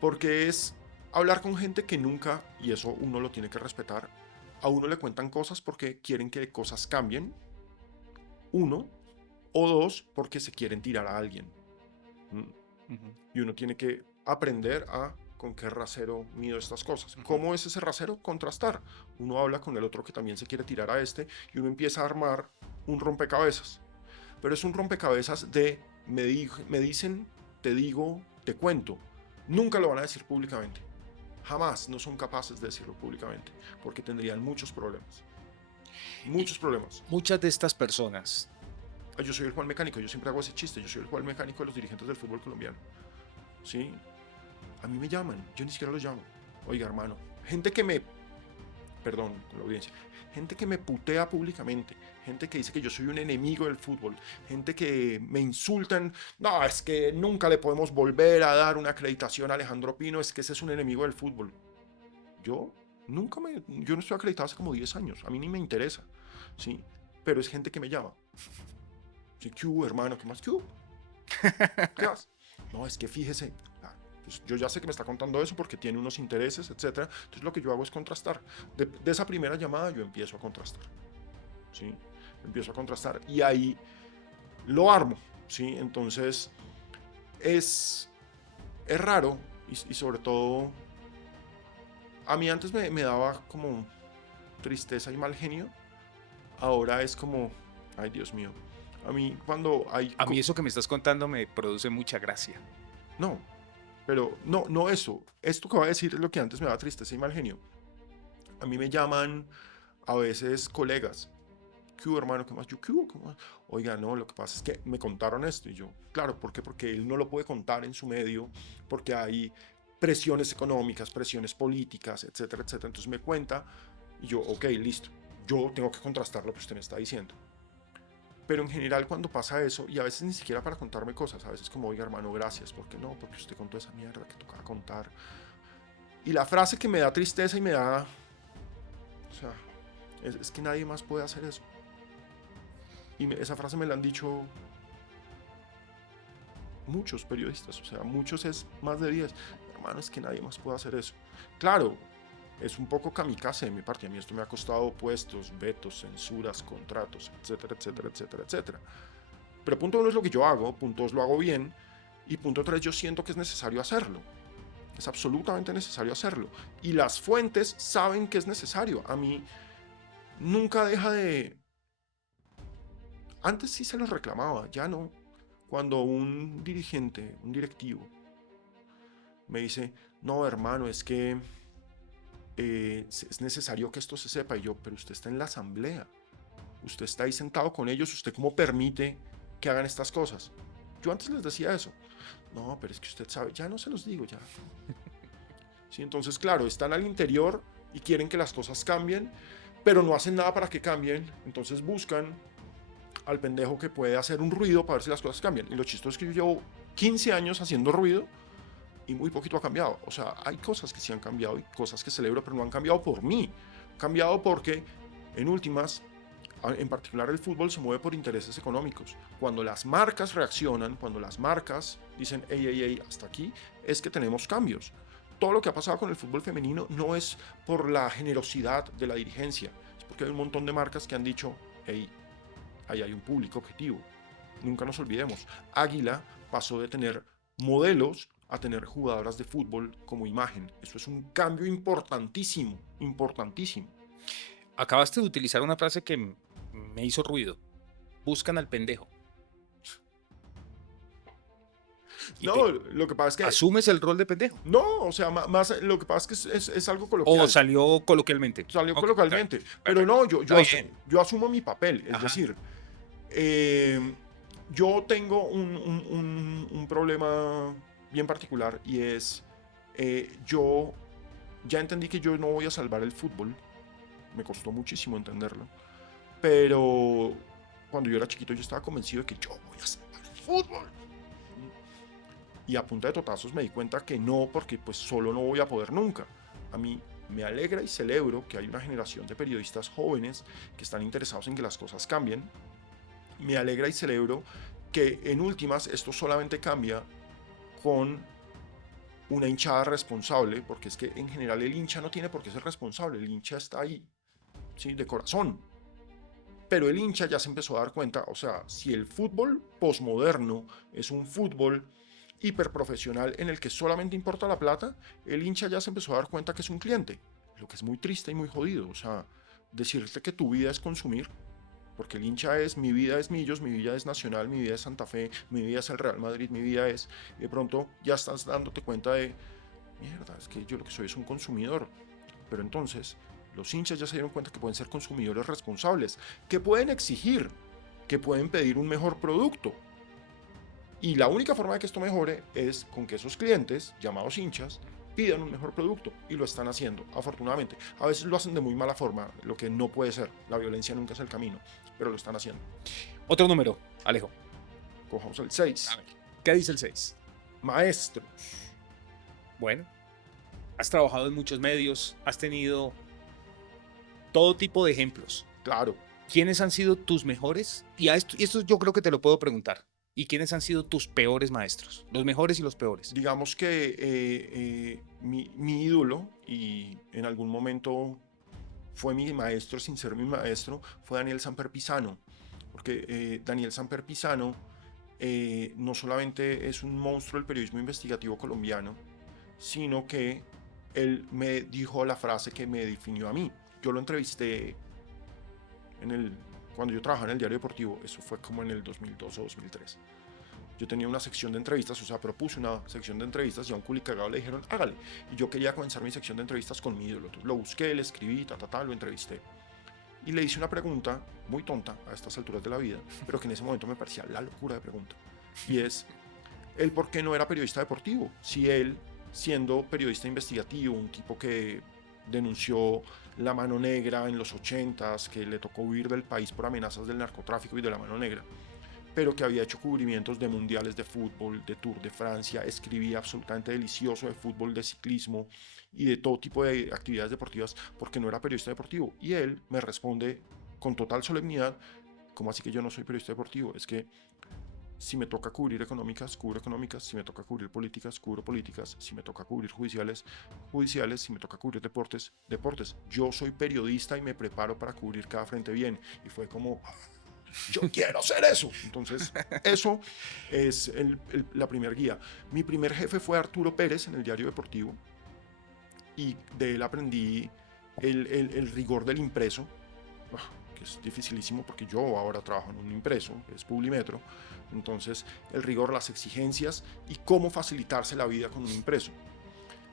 Porque es hablar con gente que nunca, y eso uno lo tiene que respetar, a uno le cuentan cosas porque quieren que cosas cambien, uno, o dos, porque se quieren tirar a alguien. Y uno tiene que aprender a con qué rasero mido estas cosas. ¿Cómo es ese rasero? Contrastar. Uno habla con el otro que también se quiere tirar a este y uno empieza a armar un rompecabezas. Pero es un rompecabezas de me dicen, te digo, te cuento. Nunca lo van a decir públicamente. Jamás no son capaces de decirlo públicamente porque tendrían muchos problemas. Muchos problemas. Muchas de estas personas... Yo soy el Juan Mecánico, yo siempre hago ese chiste, yo soy el Juan Mecánico de los dirigentes del fútbol colombiano. ¿Sí? A mí me llaman, yo ni siquiera los llamo. Oiga, hermano, gente que me... Perdón, con la audiencia. Gente que me putea públicamente, gente que dice que yo soy un enemigo del fútbol, gente que me insultan, no, es que nunca le podemos volver a dar una acreditación a Alejandro Pino, es que ese es un enemigo del fútbol. Yo no estoy acreditado hace como 10 años, a mí ni me interesa, ¿sí? Pero es gente que me llama. Sí, ¿qué hubo, hermano? ¿Qué más? ¿Qué hubo? ¿Qué más? No, es que fíjese, pues yo ya sé que me está contando eso porque tiene unos intereses, etcétera. Entonces lo que yo hago es contrastar. De esa primera llamada yo empiezo a contrastar, ¿sí? Empiezo a contrastar y ahí lo armo, ¿sí? Entonces es raro y sobre todo a mí antes me daba como tristeza y mal genio. Ahora es como, ay Dios mío. A mí cuando hay... A mí eso que me estás contando me produce mucha gracia. No, pero no eso. Esto que voy a decir es lo que antes me daba tristeza y mal genio. A mí me llaman a veces colegas. ¿Qué hubo, hermano? ¿Qué más? Yo, ¿qué hubo? ¿Qué más? Oiga, no, lo que pasa es que me contaron esto. Y yo, claro, ¿por qué? Porque él no lo puede contar en su medio, porque hay presiones económicas, presiones políticas, etcétera, etcétera. Entonces me cuenta y yo, ok, listo. Yo tengo que contrastar lo que usted me está diciendo. Pero en general cuando pasa eso, y a veces ni siquiera para contarme cosas, a veces como, oiga hermano, gracias, porque no, porque usted contó esa mierda que tocaba contar. Y la frase que me da tristeza y me da... O sea, es que nadie más puede hacer eso. Y esa frase me la han dicho muchos periodistas, o sea, muchos es más de 10. Hermano, es que nadie más puede hacer eso. Claro, es un poco kamikaze de mi parte. A mí esto me ha costado puestos, vetos, censuras, contratos, etcétera, etcétera, etcétera, etcétera. Pero punto 1 es lo que yo hago, punto 2 lo hago bien, y punto 3 yo siento que es necesario hacerlo. Es absolutamente necesario hacerlo. Y las fuentes saben que es necesario. A mí nunca deja de... Antes sí se los reclamaba, ya no. Cuando un dirigente, un directivo, me dice, no hermano, es que... es necesario que esto se sepa. Y yo, pero usted está en la asamblea, usted está ahí sentado con ellos, usted cómo permite que hagan estas cosas. Yo antes les decía eso. No, pero es que usted sabe, ya no se los digo ya. Sí, entonces claro, están al interior y quieren que las cosas cambien, pero no hacen nada para que cambien. Entonces buscan al pendejo que puede hacer un ruido para ver si las cosas cambian. Y lo chistoso es que yo llevo 15 años haciendo ruido y muy poquito ha cambiado. O sea, hay cosas que sí han cambiado y cosas que celebro, pero no han cambiado por mí. Han cambiado porque, en últimas, en particular el fútbol se mueve por intereses económicos. Cuando las marcas reaccionan, cuando las marcas dicen, hey, hasta aquí, es que tenemos cambios. Todo lo que ha pasado con el fútbol femenino no es por la generosidad de la dirigencia, es porque hay un montón de marcas que han dicho, hey, ahí hay un público objetivo. Nunca nos olvidemos, Águila pasó de tener modelos a tener jugadoras de fútbol como imagen. Eso es un cambio importantísimo, importantísimo. Acabaste de utilizar una frase que me hizo ruido. Buscan al pendejo. Y No, lo que pasa es que... asumes el rol de pendejo. No, o sea, más, lo que pasa es que es algo O coloquial. salió coloquialmente. Salió Ok, coloquialmente. está bien, Pero no, Está bien. yo asumo mi papel. Es Ajá. decir, yo tengo un problema bien particular y es, yo ya entendí que yo no voy a salvar el fútbol. Me costó muchísimo entenderlo. Pero cuando yo era chiquito yo estaba convencido de que yo voy a salvar el fútbol. Y a punta de totazos me di cuenta que no, porque pues solo no voy a poder nunca. A mí me alegra y celebro que hay una generación de periodistas jóvenes que están interesados en que las cosas cambien. Me alegra y celebro que en últimas esto solamente cambia con una hinchada responsable, porque es que en general el hincha no tiene por qué ser responsable, el hincha está ahí, ¿sí? De corazón. Pero el hincha ya se empezó a dar cuenta, o sea, si el fútbol posmoderno es un fútbol hiperprofesional en el que solamente importa la plata, el hincha ya se empezó a dar cuenta que es un cliente, lo que es muy triste y muy jodido. O sea, decirte que tu vida es consumir, porque el hincha es, mi vida es Millos, mi vida es Nacional, mi vida es Santa Fe, mi vida es el Real Madrid, mi vida es, y de pronto ya estás dándote cuenta de, mierda, es que yo lo que soy es un consumidor. Pero entonces los hinchas ya se dieron cuenta que pueden ser consumidores responsables, que pueden exigir, que pueden pedir un mejor producto. Y la única forma de que esto mejore es con que esos clientes, llamados hinchas, pidan un mejor producto, y lo están haciendo, afortunadamente. A veces lo hacen de muy mala forma, lo que no puede ser. La violencia nunca es el camino, pero lo están haciendo. Otro número, Alejo. Cojamos el 6. A ver, ¿qué dice el 6? Maestros. Bueno, has trabajado en muchos medios, has tenido todo tipo de ejemplos. Claro. ¿Quiénes han sido tus mejores? Y esto yo creo que te lo puedo preguntar. ¿Y quiénes han sido tus peores maestros? Los mejores y los peores. Digamos que mi ídolo, y en algún momento fue mi maestro sin ser mi maestro, fue Daniel Samper Pisano. Porque Daniel Samper Pisano no solamente es un monstruo del periodismo investigativo colombiano, sino que él me dijo la frase que me definió a mí. Yo lo entrevisté cuando yo trabajaba en el Diario Deportivo, eso fue como en el 2002 o 2003. Yo tenía una sección de entrevistas, o sea, propuse una sección de entrevistas y a un culi cagado le dijeron, hágale. Y yo quería comenzar mi sección de entrevistas con mi ídolo. Entonces lo busqué, le escribí, lo entrevisté. Y le hice una pregunta muy tonta a estas alturas de la vida, pero que en ese momento me parecía la locura de pregunta. Y es, ¿él por qué no era periodista deportivo? Si él, siendo periodista investigativo, un tipo que denunció la mano negra en los 80s, que le tocó huir del país por amenazas del narcotráfico y de la mano negra, pero que había hecho cubrimientos de mundiales de fútbol, de Tour de Francia, escribía absolutamente delicioso de fútbol, de ciclismo y de todo tipo de actividades deportivas, porque no era periodista deportivo? Y él me responde con total solemnidad, ¿cómo así que yo no soy periodista deportivo? Es que si me toca cubrir económicas, cubro económicas, si me toca cubrir políticas, cubro políticas, si me toca cubrir judiciales, judiciales, si me toca cubrir deportes, deportes. Yo soy periodista y me preparo para cubrir cada frente bien. Y fue como, yo quiero hacer eso. Entonces, eso es la primer guía. Mi primer jefe fue Arturo Pérez en el Diario Deportivo, y de él aprendí el rigor del impreso, que es dificilísimo porque yo ahora trabajo en un impreso, es Publimetro. Entonces, el rigor, las exigencias y cómo facilitarse la vida con un impreso.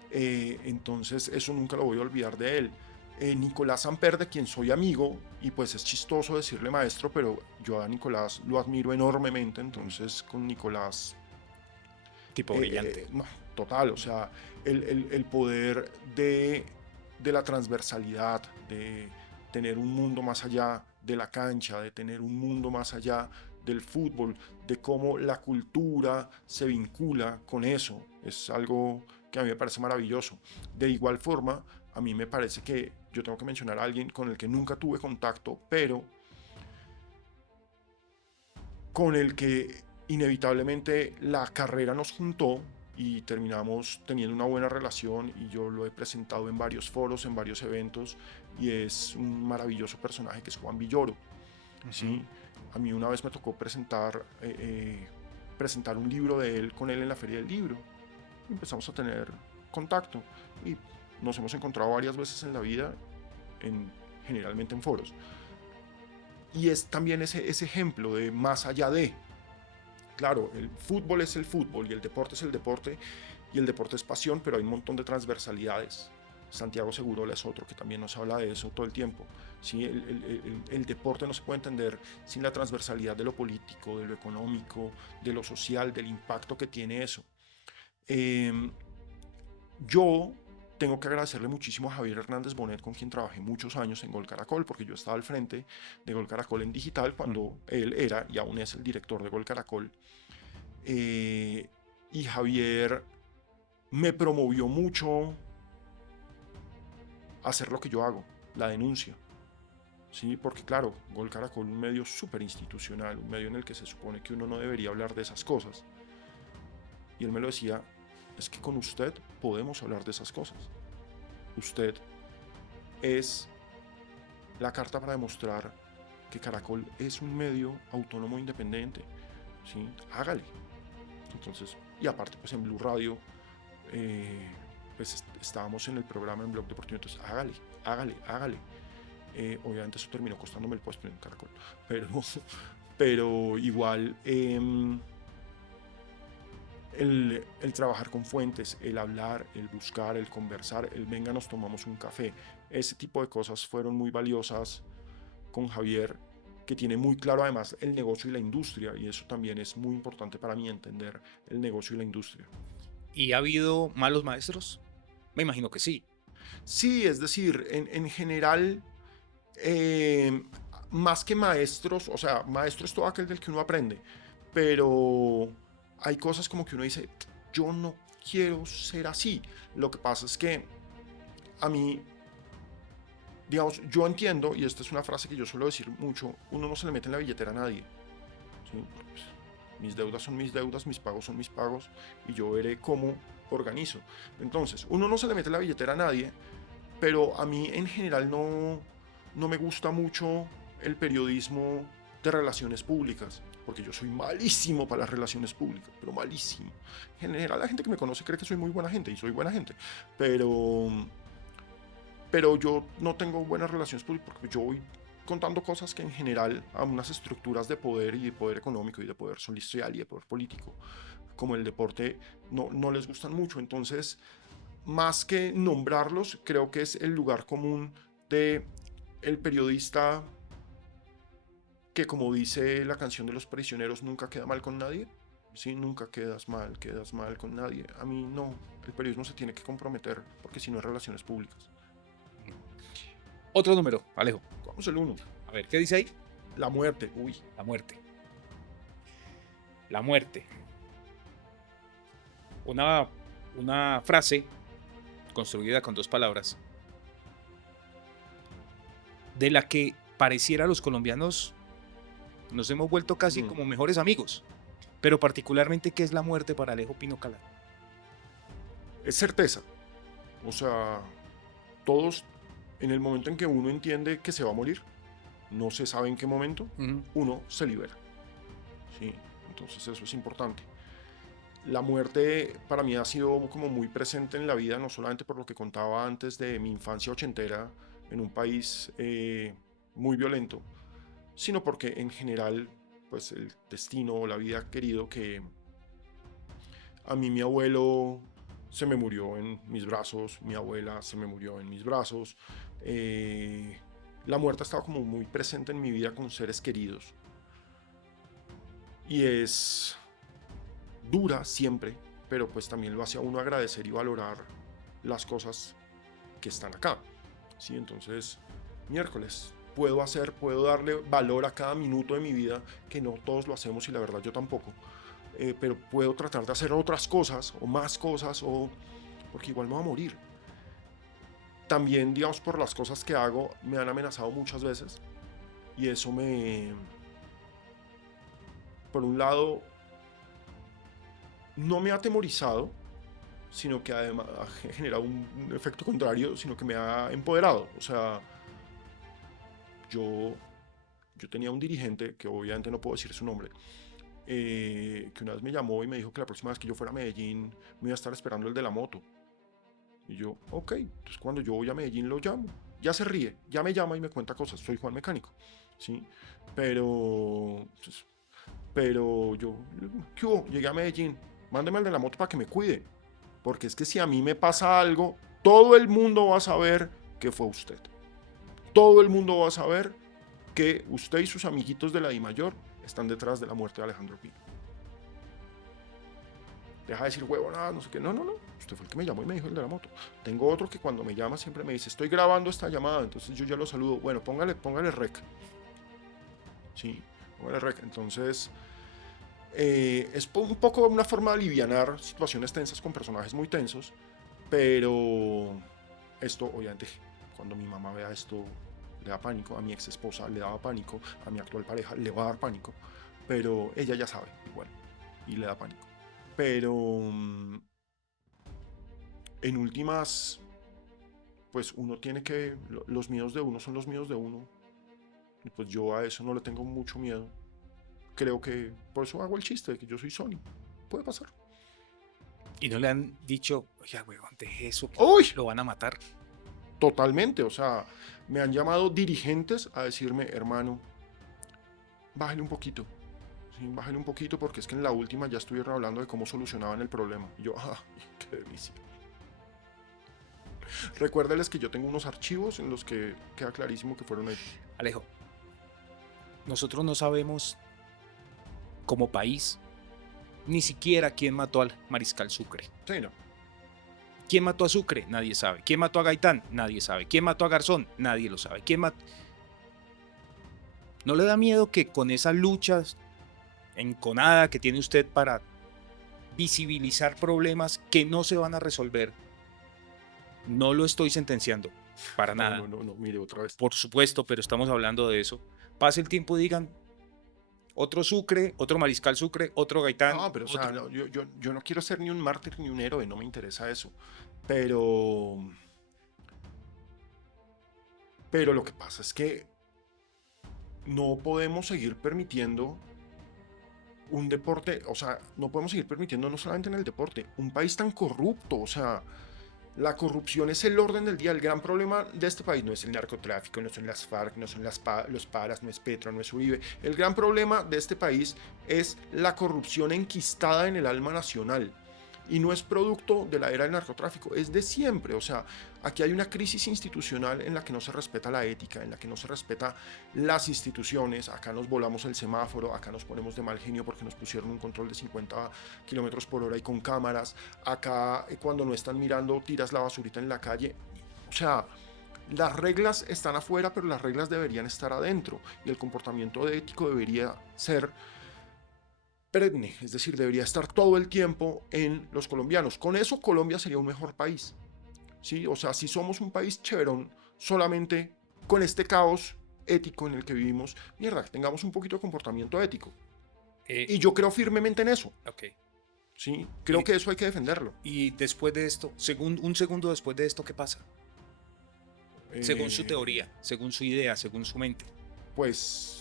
Entonces, eso nunca lo voy a olvidar de él. Nicolás Samper, de quien soy amigo, y pues es chistoso decirle maestro, pero yo a Nicolás lo admiro enormemente. Entonces, con Nicolás, Tipo brillante. no, total, o sea, el poder de la transversalidad, de tener un mundo más allá de la cancha, de tener un mundo más allá del fútbol, de cómo la cultura se vincula con eso, es algo que a mí me parece maravilloso. De igual forma, a mí me parece que yo tengo que mencionar a alguien con el que nunca tuve contacto, pero con el que inevitablemente la carrera nos juntó y terminamos teniendo una buena relación, y yo lo he presentado en varios foros, en varios eventos, y es un maravilloso personaje que es Juan Villoro. ¿Sí? A mí una vez me tocó presentar un libro de él con él en la Feria del Libro. Empezamos a tener contacto y nos hemos encontrado varias veces en la vida, generalmente en foros. Y es también ese ejemplo de más allá de. claro, el fútbol es el fútbol y el deporte es el deporte y el deporte es pasión, pero hay un montón de transversalidades. Santiago Segurola es otro que también nos habla de eso todo el tiempo. ¿Sí? El deporte no se puede entender sin la transversalidad de lo político, de lo económico, de lo social, del impacto que tiene eso. Yo tengo que agradecerle muchísimo a Javier Hernández Bonet, con quien trabajé muchos años en Gol Caracol, porque yo estaba al frente de Gol Caracol en digital cuando él era y aún es el director de Gol Caracol. Y Javier me promovió mucho a hacer lo que yo hago, la denuncia. Sí, porque claro, Gol Caracol, un medio súper institucional, un medio en el que se supone que uno no debería hablar de esas cosas. Y él me lo decía, es que con usted podemos hablar de esas cosas. Usted es la carta para demostrar que Caracol es un medio autónomo e independiente. ¿Sí? Hágale. Entonces, y aparte, pues en Blue Radio, pues estábamos en el programa en Blog Deportivo, entonces hágale. Obviamente eso terminó costándome el puesto en Caracol, pero igual el trabajar con fuentes, el hablar, el buscar, el conversar, el venga, nos tomamos un café, ese tipo de cosas fueron muy valiosas con Javier, que tiene muy claro además el negocio y la industria, y eso también es muy importante para mí, entender el negocio y la industria. ¿Y ha habido malos maestros? Me imagino que sí. Sí, es decir, en general, más que maestros, o sea, maestro es todo aquel del que uno aprende, pero hay cosas como que uno dice, yo no quiero ser así. Lo que pasa es que a mí, digamos, yo entiendo, y esta es una frase que yo suelo decir mucho, uno no se le mete en la billetera a nadie. ¿Sí? Pues, mis deudas son mis deudas, mis pagos son mis pagos, y yo veré cómo organizo. Entonces, uno no se le mete en la billetera a nadie, pero a mí en general no me gusta mucho el periodismo de relaciones públicas, porque yo soy malísimo para las relaciones públicas, pero malísimo. En general la gente que me conoce cree que soy muy buena gente, y soy buena gente, pero yo no tengo buenas relaciones públicas porque yo voy contando cosas que en general a unas estructuras de poder y de poder económico y de poder social y de poder político, como el deporte, no les gustan mucho. Entonces, más que nombrarlos, creo que es el lugar común de el periodista que, como dice la canción de Los Prisioneros, nunca queda mal con nadie. Sí, nunca quedas mal con nadie. A mí no, el periodismo se tiene que comprometer, porque si no es relaciones públicas. Otro número, Alejo. Vamos el 1. A ver, ¿qué dice ahí? La muerte. Uy. La muerte. La muerte. Una frase construida con dos palabras, de la que pareciera los colombianos nos hemos vuelto casi como mejores amigos. Pero particularmente, ¿qué es la muerte para Alejo Pino Calá? Es certeza. O sea, todos, en el momento en que uno entiende que se va a morir, no se sabe en qué momento, uno se libera. ¿Sí? Entonces eso es importante. La muerte para mí ha sido como muy presente en la vida, no solamente por lo que contaba antes de mi infancia ochentera en un país muy violento, sino porque en general, pues el destino o la vida ha querido que a mí mi abuelo se me murió en mis brazos, mi abuela se me murió en mis brazos. La muerte ha estado como muy presente en mi vida con seres queridos. Y es dura siempre, pero pues también lo hace a uno agradecer y valorar las cosas que están acá. ¿Sí? Entonces, miércoles, puedo darle valor a cada minuto de mi vida, que no todos lo hacemos y la verdad yo tampoco. Pero puedo tratar de hacer otras cosas o más cosas, porque igual me voy a morir. También, digamos, por las cosas que hago, me han amenazado muchas veces y eso por un lado, no me ha atemorizado, sino que además ha generado un efecto contrario, sino que me ha empoderado. O sea, yo tenía un dirigente, que obviamente no puedo decir su nombre, que una vez me llamó y me dijo que la próxima vez que yo fuera a Medellín me iba a estar esperando el de la moto. Y yo, ok, entonces cuando yo voy a Medellín lo llamo. Ya se ríe, ya me llama y me cuenta cosas, soy Juan Mecánico, ¿sí? Pero pues, Pero yo, ¿qué hubo? Llegué a Medellín, mándeme al de la moto para que me cuide. Porque es que si a mí me pasa algo, todo el mundo va a saber que fue usted. Todo el mundo va a saber que usted y sus amiguitos de la DIMAYOR están detrás de la muerte de Alejandro Pino. Deja de decir huevonada, no sé qué. No, no, no. Usted fue el que me llamó y me dijo el de la moto. Tengo otro que cuando me llama siempre me dice, estoy grabando esta llamada, entonces yo ya lo saludo. Bueno, póngale rec. Sí, póngale rec. Entonces, es un poco una forma de alivianar situaciones tensas con personajes muy tensos, pero esto, obviamente, cuando mi mamá vea esto, le da pánico. A mi ex esposa le daba pánico, a mi actual pareja le va a dar pánico, pero ella ya sabe igual y le da pánico. Pero en últimas, pues uno tiene que, los miedos de uno son los miedos de uno, y pues yo a eso no le tengo mucho miedo. Creo que por eso hago el chiste de que yo soy Sony. Puede pasar. Y no le han dicho, oiga, weón, deje eso, ¡Uy! lo van a matar. Totalmente, o sea, me han llamado dirigentes a decirme, hermano, bájale un poquito. Sí, bájale un poquito porque es que en la última ya estuvieron hablando de cómo solucionaban el problema. Y yo, qué delicia. Recuérdeles que yo tengo unos archivos en los que queda clarísimo que fueron ellos. Alejo, nosotros no sabemos como país ni siquiera quién mató al mariscal Sucre. Sí, no. ¿Quién mató a Sucre? Nadie sabe. ¿Quién mató a Gaitán? Nadie sabe. ¿Quién mató a Garzón? Nadie lo sabe. ¿No le da miedo que con esa lucha enconada que tiene usted para visibilizar problemas que no se van a resolver? No lo estoy sentenciando, para nada. No, mire, otra vez. Por supuesto, pero estamos hablando de eso. Pase el tiempo y digan, otro Sucre, otro mariscal Sucre, otro Gaitán. No, pero o sea, no, yo no quiero ser ni un mártir ni un héroe, no me interesa eso. Pero lo que pasa es que no podemos seguir permitiendo un deporte, o sea, no podemos seguir permitiendo no solamente en el deporte, un país tan corrupto, o sea, la corrupción es el orden del día. El gran problema de este país no es el narcotráfico, no son las FARC, no son los paras, no es Petro, no es Uribe. El gran problema de este país es la corrupción enquistada en el alma nacional. Y no es producto de la era del narcotráfico, es de siempre. O sea, aquí hay una crisis institucional en la que no se respeta la ética, en la que no se respeta las instituciones. Acá nos volamos el semáforo, acá nos ponemos de mal genio porque nos pusieron un control de 50 kilómetros por hora y con cámaras. Acá, cuando no están mirando, tiras la basurita en la calle. O sea, las reglas están afuera, pero las reglas deberían estar adentro. Y el comportamiento ético debería ser perenne, es decir, debería estar todo el tiempo en los colombianos. Con eso Colombia sería un mejor país, ¿sí? O sea, si somos un país chéverón, solamente con este caos ético en el que vivimos, mierda, que tengamos un poquito de comportamiento ético. Y yo creo firmemente en eso. Ok. Sí, creo que eso hay que defenderlo. Y después de esto, un segundo después de esto, ¿qué pasa? Según su teoría, según su idea, según su mente. Pues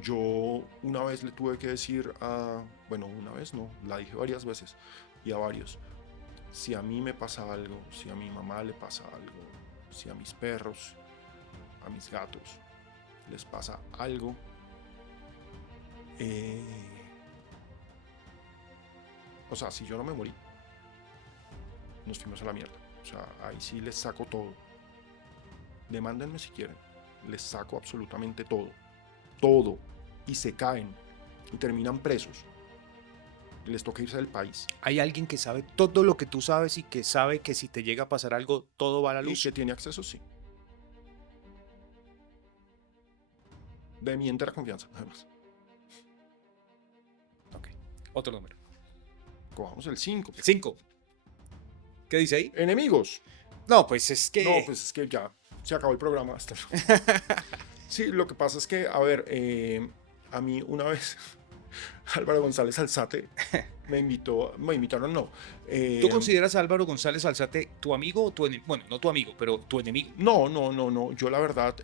yo una vez le tuve que decir bueno, una vez no, la dije varias veces y a varios, si a mí me pasa algo, si a mi mamá le pasa algo, si a mis perros, a mis gatos les pasa algo, o sea, si yo no me morí, nos fuimos a la mierda. O sea, ahí sí les saco todo. Demándenme si quieren, les saco absolutamente todo. Todo, y se caen y terminan presos. Les toca irse del país. Hay alguien que sabe todo lo que tú sabes y que sabe que si te llega a pasar algo, todo va a la Y luz. que tiene acceso, sí. De mi entera confianza, además. Ok. Otro número. Cojamos el 5. 5. ¿Qué dice ahí? Enemigos. No, pues es que... No, pues es que ya se acabó el programa. Hasta sí, lo que pasa es que, a ver, a mí una vez Álvaro González Alzate me invitaron, no. ¿Tú consideras a Álvaro González Alzate tu amigo o tu enemigo? Bueno, no tu amigo, pero tu enemigo. No. Yo la verdad,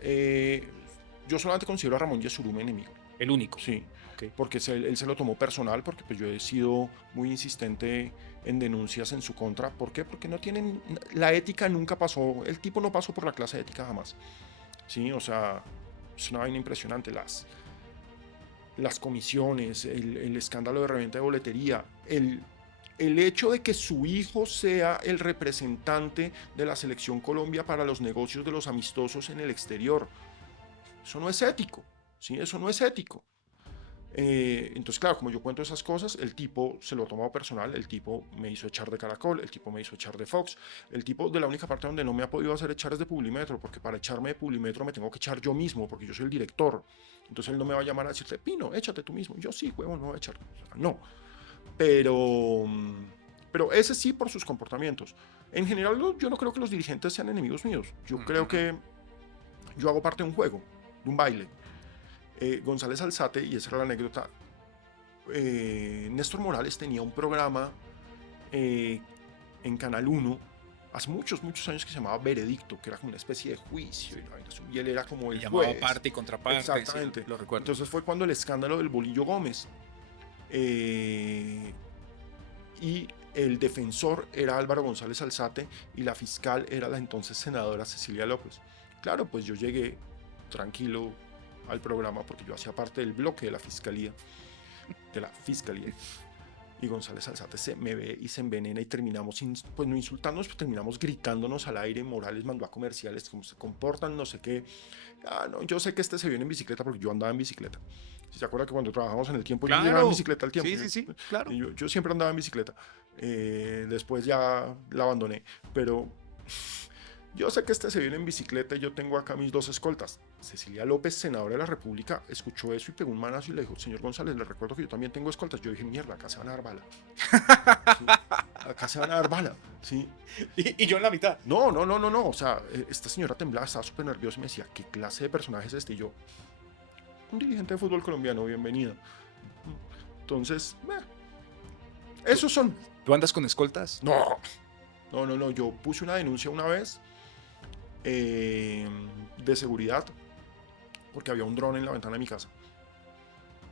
yo solamente considero a Ramón Yesurú mi enemigo. El único. Sí, Okay. porque él se lo tomó personal, porque pues yo he sido muy insistente en denuncias en su contra. ¿Por qué? Porque no tienen, la ética nunca pasó, el tipo no pasó por la clase de ética jamás. Sí, o sea, es una vaina impresionante. las comisiones, el escándalo de reventa de boletería, el hecho de que su hijo sea el representante de la Selección Colombia para los negocios de los amistosos en el exterior. Eso no es ético, ¿sí? Eso no es ético. Entonces, claro, como yo cuento esas cosas, el tipo se lo ha tomado personal, el tipo me hizo echar de Caracol, el tipo me hizo echar de Fox, el tipo de la única parte donde no me ha podido hacer echar es de Publimetro, porque para echarme de Publimetro me tengo que echar yo mismo, porque yo soy el director. Entonces él no me va a llamar a decirte, Pino, échate tú mismo. Yo sí, huevo, no voy a echar. O sea, no. Pero ese sí por sus comportamientos. En general, yo no creo que los dirigentes sean enemigos míos. Yo creo que yo hago parte de un juego, de un baile. González Alzate, y esa era la anécdota, Néstor Morales tenía un programa en Canal 1 hace muchos años que se llamaba Veredicto, que era como una especie de juicio, y él era como el llamaba juez. parte y contraparte. Exactamente. Sí, lo recuerdo. Entonces fue cuando el escándalo del Bolillo Gómez, y el defensor era Álvaro González Alzate y la fiscal era la entonces senadora Cecilia López. Claro, pues yo llegué tranquilo al programa porque yo hacía parte del bloque de la fiscalía, y González Alzate se me ve y se envenena y terminamos, pues no insultándonos, pues terminamos gritándonos al aire. Morales mandó a comerciales, cómo se comportan, no sé qué. No, yo sé que este se viene en bicicleta porque yo andaba en bicicleta. Si se acuerda que cuando trabajamos en el tiempo, claro, yo llegaba en bicicleta al tiempo. Sí, claro. Yo siempre andaba en bicicleta. Después ya la abandoné, pero yo sé que este se viene en bicicleta y yo tengo acá mis dos escoltas. Cecilia López, senadora de la República, escuchó eso y pegó un manazo y le dijo, señor González, le recuerdo que yo también tengo escoltas. Yo dije, mierda, acá se van a dar bala. ¿Sí? Acá se van a dar bala, ¿sí? Y yo en la mitad. No. O sea, esta señora temblaba, estaba súper nerviosa y me decía, ¿qué clase de personaje es este? Y yo, un dirigente de fútbol colombiano, bienvenido. Entonces, esos son. ¿Tú andas con escoltas? No, yo puse una denuncia una vez de seguridad porque había un dron en la ventana de mi casa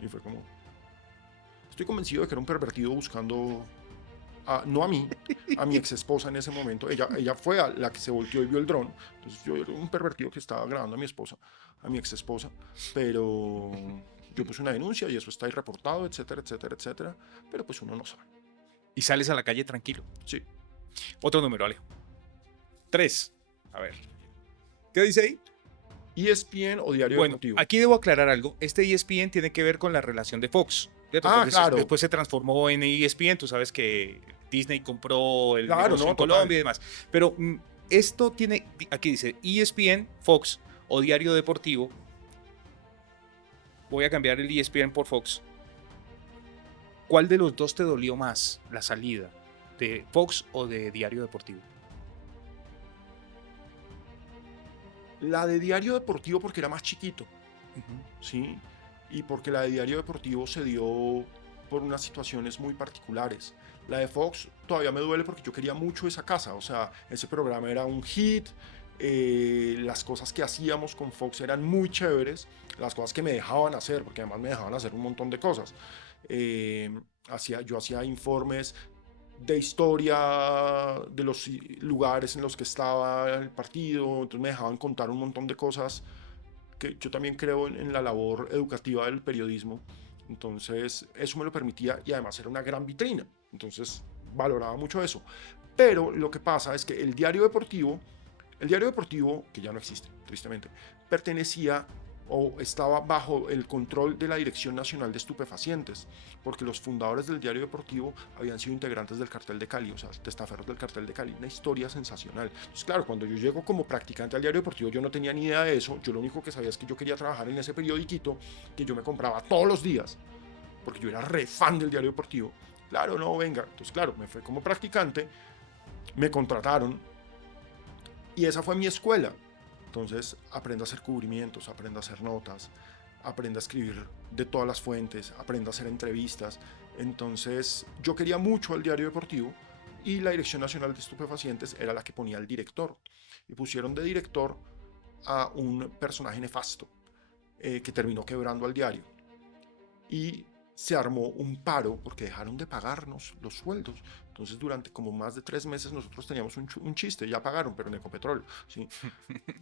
y fue como, estoy convencido de que era un pervertido buscando no a mí, a mi ex esposa en ese momento. Ella fue a la que se volteó y vio el dron. Entonces yo era un pervertido que estaba grabando a mi esposa, a mi ex esposa, pero yo puse una denuncia y eso está ahí reportado, etcétera, pero pues uno no sabe. Y sales a la calle tranquilo. Sí. Otro número, Alejo. 3. A ver. ¿Qué dice ahí? ESPN o Diario Deportivo. Aquí debo aclarar algo. Este ESPN tiene que ver con la relación de Fox. Claro. Después se transformó en ESPN. Tú sabes que Disney compró el negocio en Colombia y demás. Pero esto tiene, aquí dice ESPN, Fox o Diario Deportivo. Voy a cambiar el ESPN por Fox. ¿Cuál de los dos te dolió más la salida? ¿De Fox o de Diario Deportivo? La de Diario Deportivo porque era más chiquito, ¿sí? Y porque la de Diario Deportivo se dio por unas situaciones muy particulares. La de Fox todavía me duele porque yo quería mucho esa casa, o sea, ese programa era un hit, las cosas que hacíamos con Fox eran muy chéveres, las cosas que me dejaban hacer, porque además me dejaban hacer un montón de cosas. Yo hacía informes de historia de los lugares en los que estaba el partido, entonces me dejaban contar un montón de cosas que yo también creo en la labor educativa del periodismo, entonces eso me lo permitía y además era una gran vitrina, entonces valoraba mucho eso. Pero lo que pasa es que el Diario Deportivo, que ya no existe, tristemente, pertenecía o estaba bajo el control de la Dirección Nacional de Estupefacientes, porque los fundadores del Diario Deportivo habían sido integrantes del Cartel de Cali, o sea, testaferros del Cartel de Cali, una historia sensacional. Entonces, claro, cuando yo llego como practicante al Diario Deportivo, yo no tenía ni idea de eso, yo lo único que sabía es que yo quería trabajar en ese periodiquito que yo me compraba todos los días, porque yo era re fan del Diario Deportivo. Claro, no, venga, entonces claro, me fui como practicante, me contrataron, y esa fue mi escuela. Entonces aprenda a hacer cubrimientos, aprenda a hacer notas, aprenda a escribir de todas las fuentes, aprenda a hacer entrevistas. Entonces yo quería mucho al Diario Deportivo y la Dirección Nacional de Estupefacientes era la que ponía al director. Y pusieron de director a un personaje nefasto que terminó quebrando al diario. Y se armó un paro porque dejaron de pagarnos los sueldos. Entonces durante como más de 3 meses nosotros teníamos un chiste, ya pagaron, pero en Ecopetrol, ¿sí?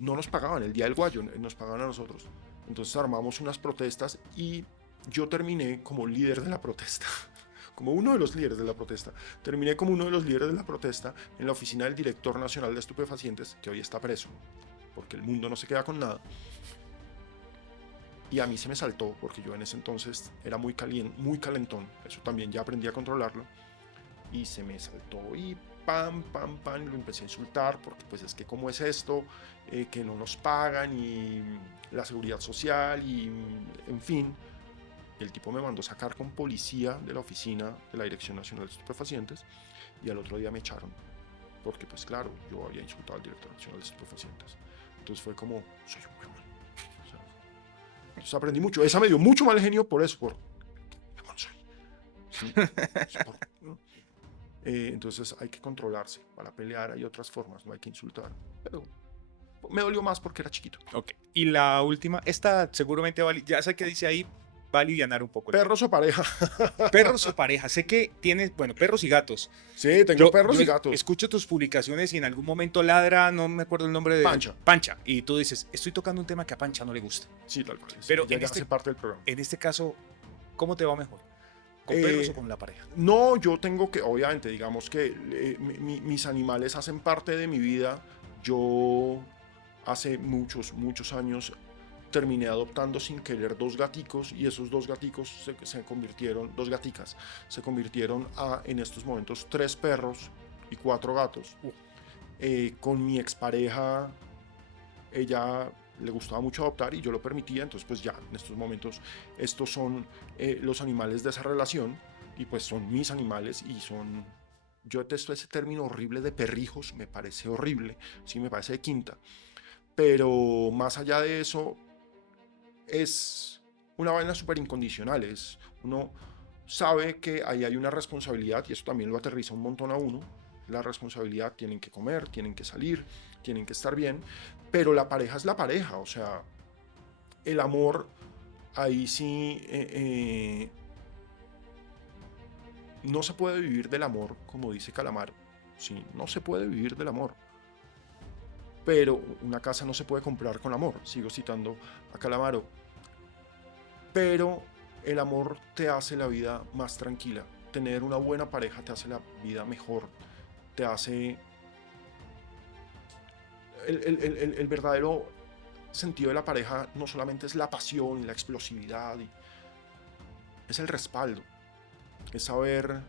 No nos pagaban, el día del Guayo nos pagaban a nosotros. Entonces armamos unas protestas y yo terminé como líder de la protesta, como uno de los líderes de la protesta. Terminé como uno de los líderes de la protesta en la oficina del director nacional de estupefacientes, que hoy está preso, porque el mundo no se queda con nada. Y a mí se me saltó, porque yo en ese entonces era muy calentón, eso también ya aprendí a controlarlo, y se me saltó y pam, pam, pam, lo empecé a insultar, porque pues es que cómo es esto, que no nos pagan, y la seguridad social, y en fin. El tipo me mandó sacar con policía de la oficina de la Dirección Nacional de Estupefacientes, y al otro día me echaron, porque pues claro, yo había insultado al director nacional de estupefacientes. Entonces fue como, soy un peón. O sea, entonces aprendí mucho. Esa me dio mucho mal genio por eso, por peón soy. ¿Sí? ¿No? Entonces hay que controlarse. Para pelear hay otras formas, no hay que insultar. Pero me dolió más porque era chiquito. Ok. Y la última, esta seguramente ya sé que dice ahí, va a alivianar un poco. ¿Perros o pareja? Perros o pareja. Sé que tienes, bueno, perros y gatos. Sí, tengo perros y gatos. Escucho tus publicaciones y en algún momento ladra, no me acuerdo el nombre de... Pancha. Pancha. Y tú dices, estoy tocando un tema que a Pancha no le gusta. Sí, tal cual. Pero ya hace parte del programa. En este caso, ¿cómo te va mejor? ¿Con perros o con la pareja? No, yo tengo que, obviamente, digamos que mis animales hacen parte de mi vida. Yo hace muchos años terminé adoptando sin querer 2 gaticos, y esos 2 gaticos se convirtieron, 2 gaticas, se convirtieron en estos momentos 3 perros y 4 gatos. Con mi expareja, ella le gustaba mucho adoptar y yo lo permitía, entonces pues ya en estos momentos estos son los animales de esa relación, y pues son mis animales, y son, yo detesto ese término horrible de perrijos, me parece horrible, sí, me parece de quinta, pero más allá de eso es una vaina súper incondicional. Uno sabe que ahí hay una responsabilidad, y eso también lo aterriza un montón a uno. La responsabilidad, tienen que comer, tienen que salir, tienen que estar bien, pero la pareja es la pareja, o sea, el amor, ahí sí, no se puede vivir del amor, como dice Calamaro, sí, no se puede vivir del amor. Pero una casa no se puede comprar con amor, sigo citando a Calamaro. Pero el amor te hace la vida más tranquila. Tener una buena pareja te hace la vida mejor. Te hace... El verdadero sentido de la pareja no solamente es la pasión, la explosividad, es el respaldo. Es saber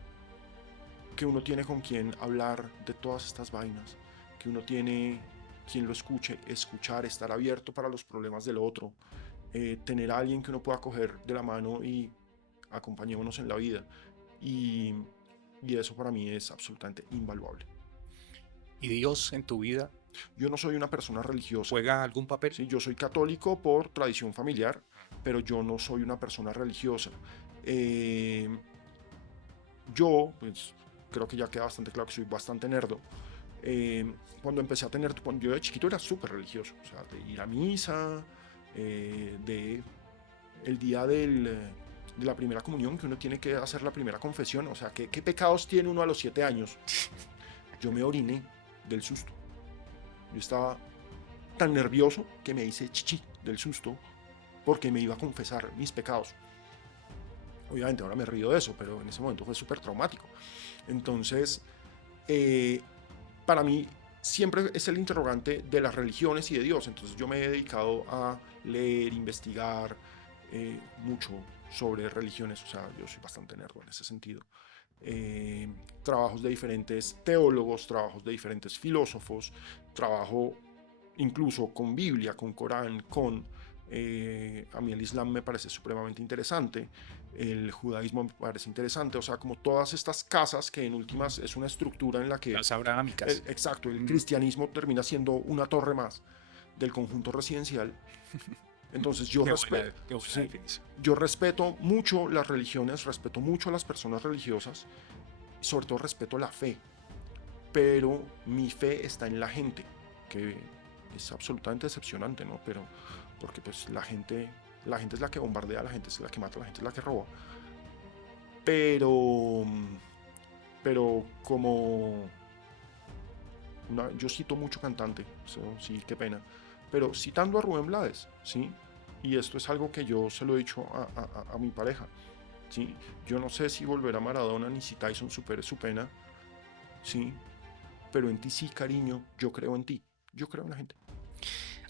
que uno tiene con quien hablar de todas estas vainas, que uno tiene quien lo escuche, escuchar, estar abierto para los problemas del otro, tener a alguien que uno pueda coger de la mano y acompañémonos en la vida, y eso para mí es absolutamente invaluable. ¿Y Dios en tu vida? Yo no soy una persona religiosa. ¿Juega algún papel? Sí, yo soy católico por tradición familiar, pero yo no soy una persona religiosa. Yo, pues, creo que ya queda bastante claro que soy bastante nerdo. Cuando empecé a cuando yo de chiquito era súper religioso, o sea, de ir a misa, de el día de la primera comunión, que uno tiene que hacer la primera confesión, o sea, ¿qué pecados tiene uno a los 7 años? Yo me oriné del susto. Yo estaba tan nervioso que me hice chichi del susto, porque me iba a confesar mis pecados. Obviamente ahora me río de eso, pero en ese momento fue súper traumático. Entonces, para mí siempre es el interrogante de las religiones y de Dios. Entonces yo me he dedicado a leer, investigar mucho sobre religiones. O sea, yo soy bastante nerdo en ese sentido. Trabajos de diferentes teólogos, trabajos de diferentes filósofos, trabajo incluso con Biblia, con Corán, a mí el Islam me parece supremamente interesante, el judaísmo me parece interesante, o sea, como todas estas casas que en últimas es una estructura en la que... Las abrahámicas. Exacto, el cristianismo termina siendo una torre más del conjunto residencial. Entonces yo respeto mucho las religiones, respeto mucho a las personas religiosas, sobre todo respeto la fe, pero mi fe está en la gente, que es absolutamente decepcionante, ¿no? Pero porque pues la gente es la que bombardea, la gente es la que mata, la gente es la que roba. Pero como yo cito mucho cantante, sí, qué pena, pero citando a Rubén Blades, ¿sí? Y esto es algo que yo se lo he dicho a mi pareja. ¿Sí? Yo no sé si volverá Maradona ni si Tyson supere su pena, ¿sí? Pero en ti sí, cariño, yo creo en ti, yo creo en la gente.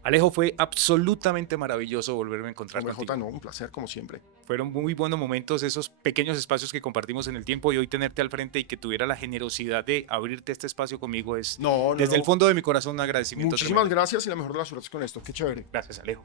Alejo, fue absolutamente maravilloso volverme a encontrar Hombre, contigo. Jota, no, un placer como siempre. Fueron muy buenos momentos, esos pequeños espacios que compartimos en el tiempo, y hoy tenerte al frente y que tuviera la generosidad de abrirte este espacio conmigo es, No, desde el fondo de mi corazón, un agradecimiento Muchísimas tremendo. gracias y la mejor de las suertes con esto. Qué chévere. Gracias, Alejo.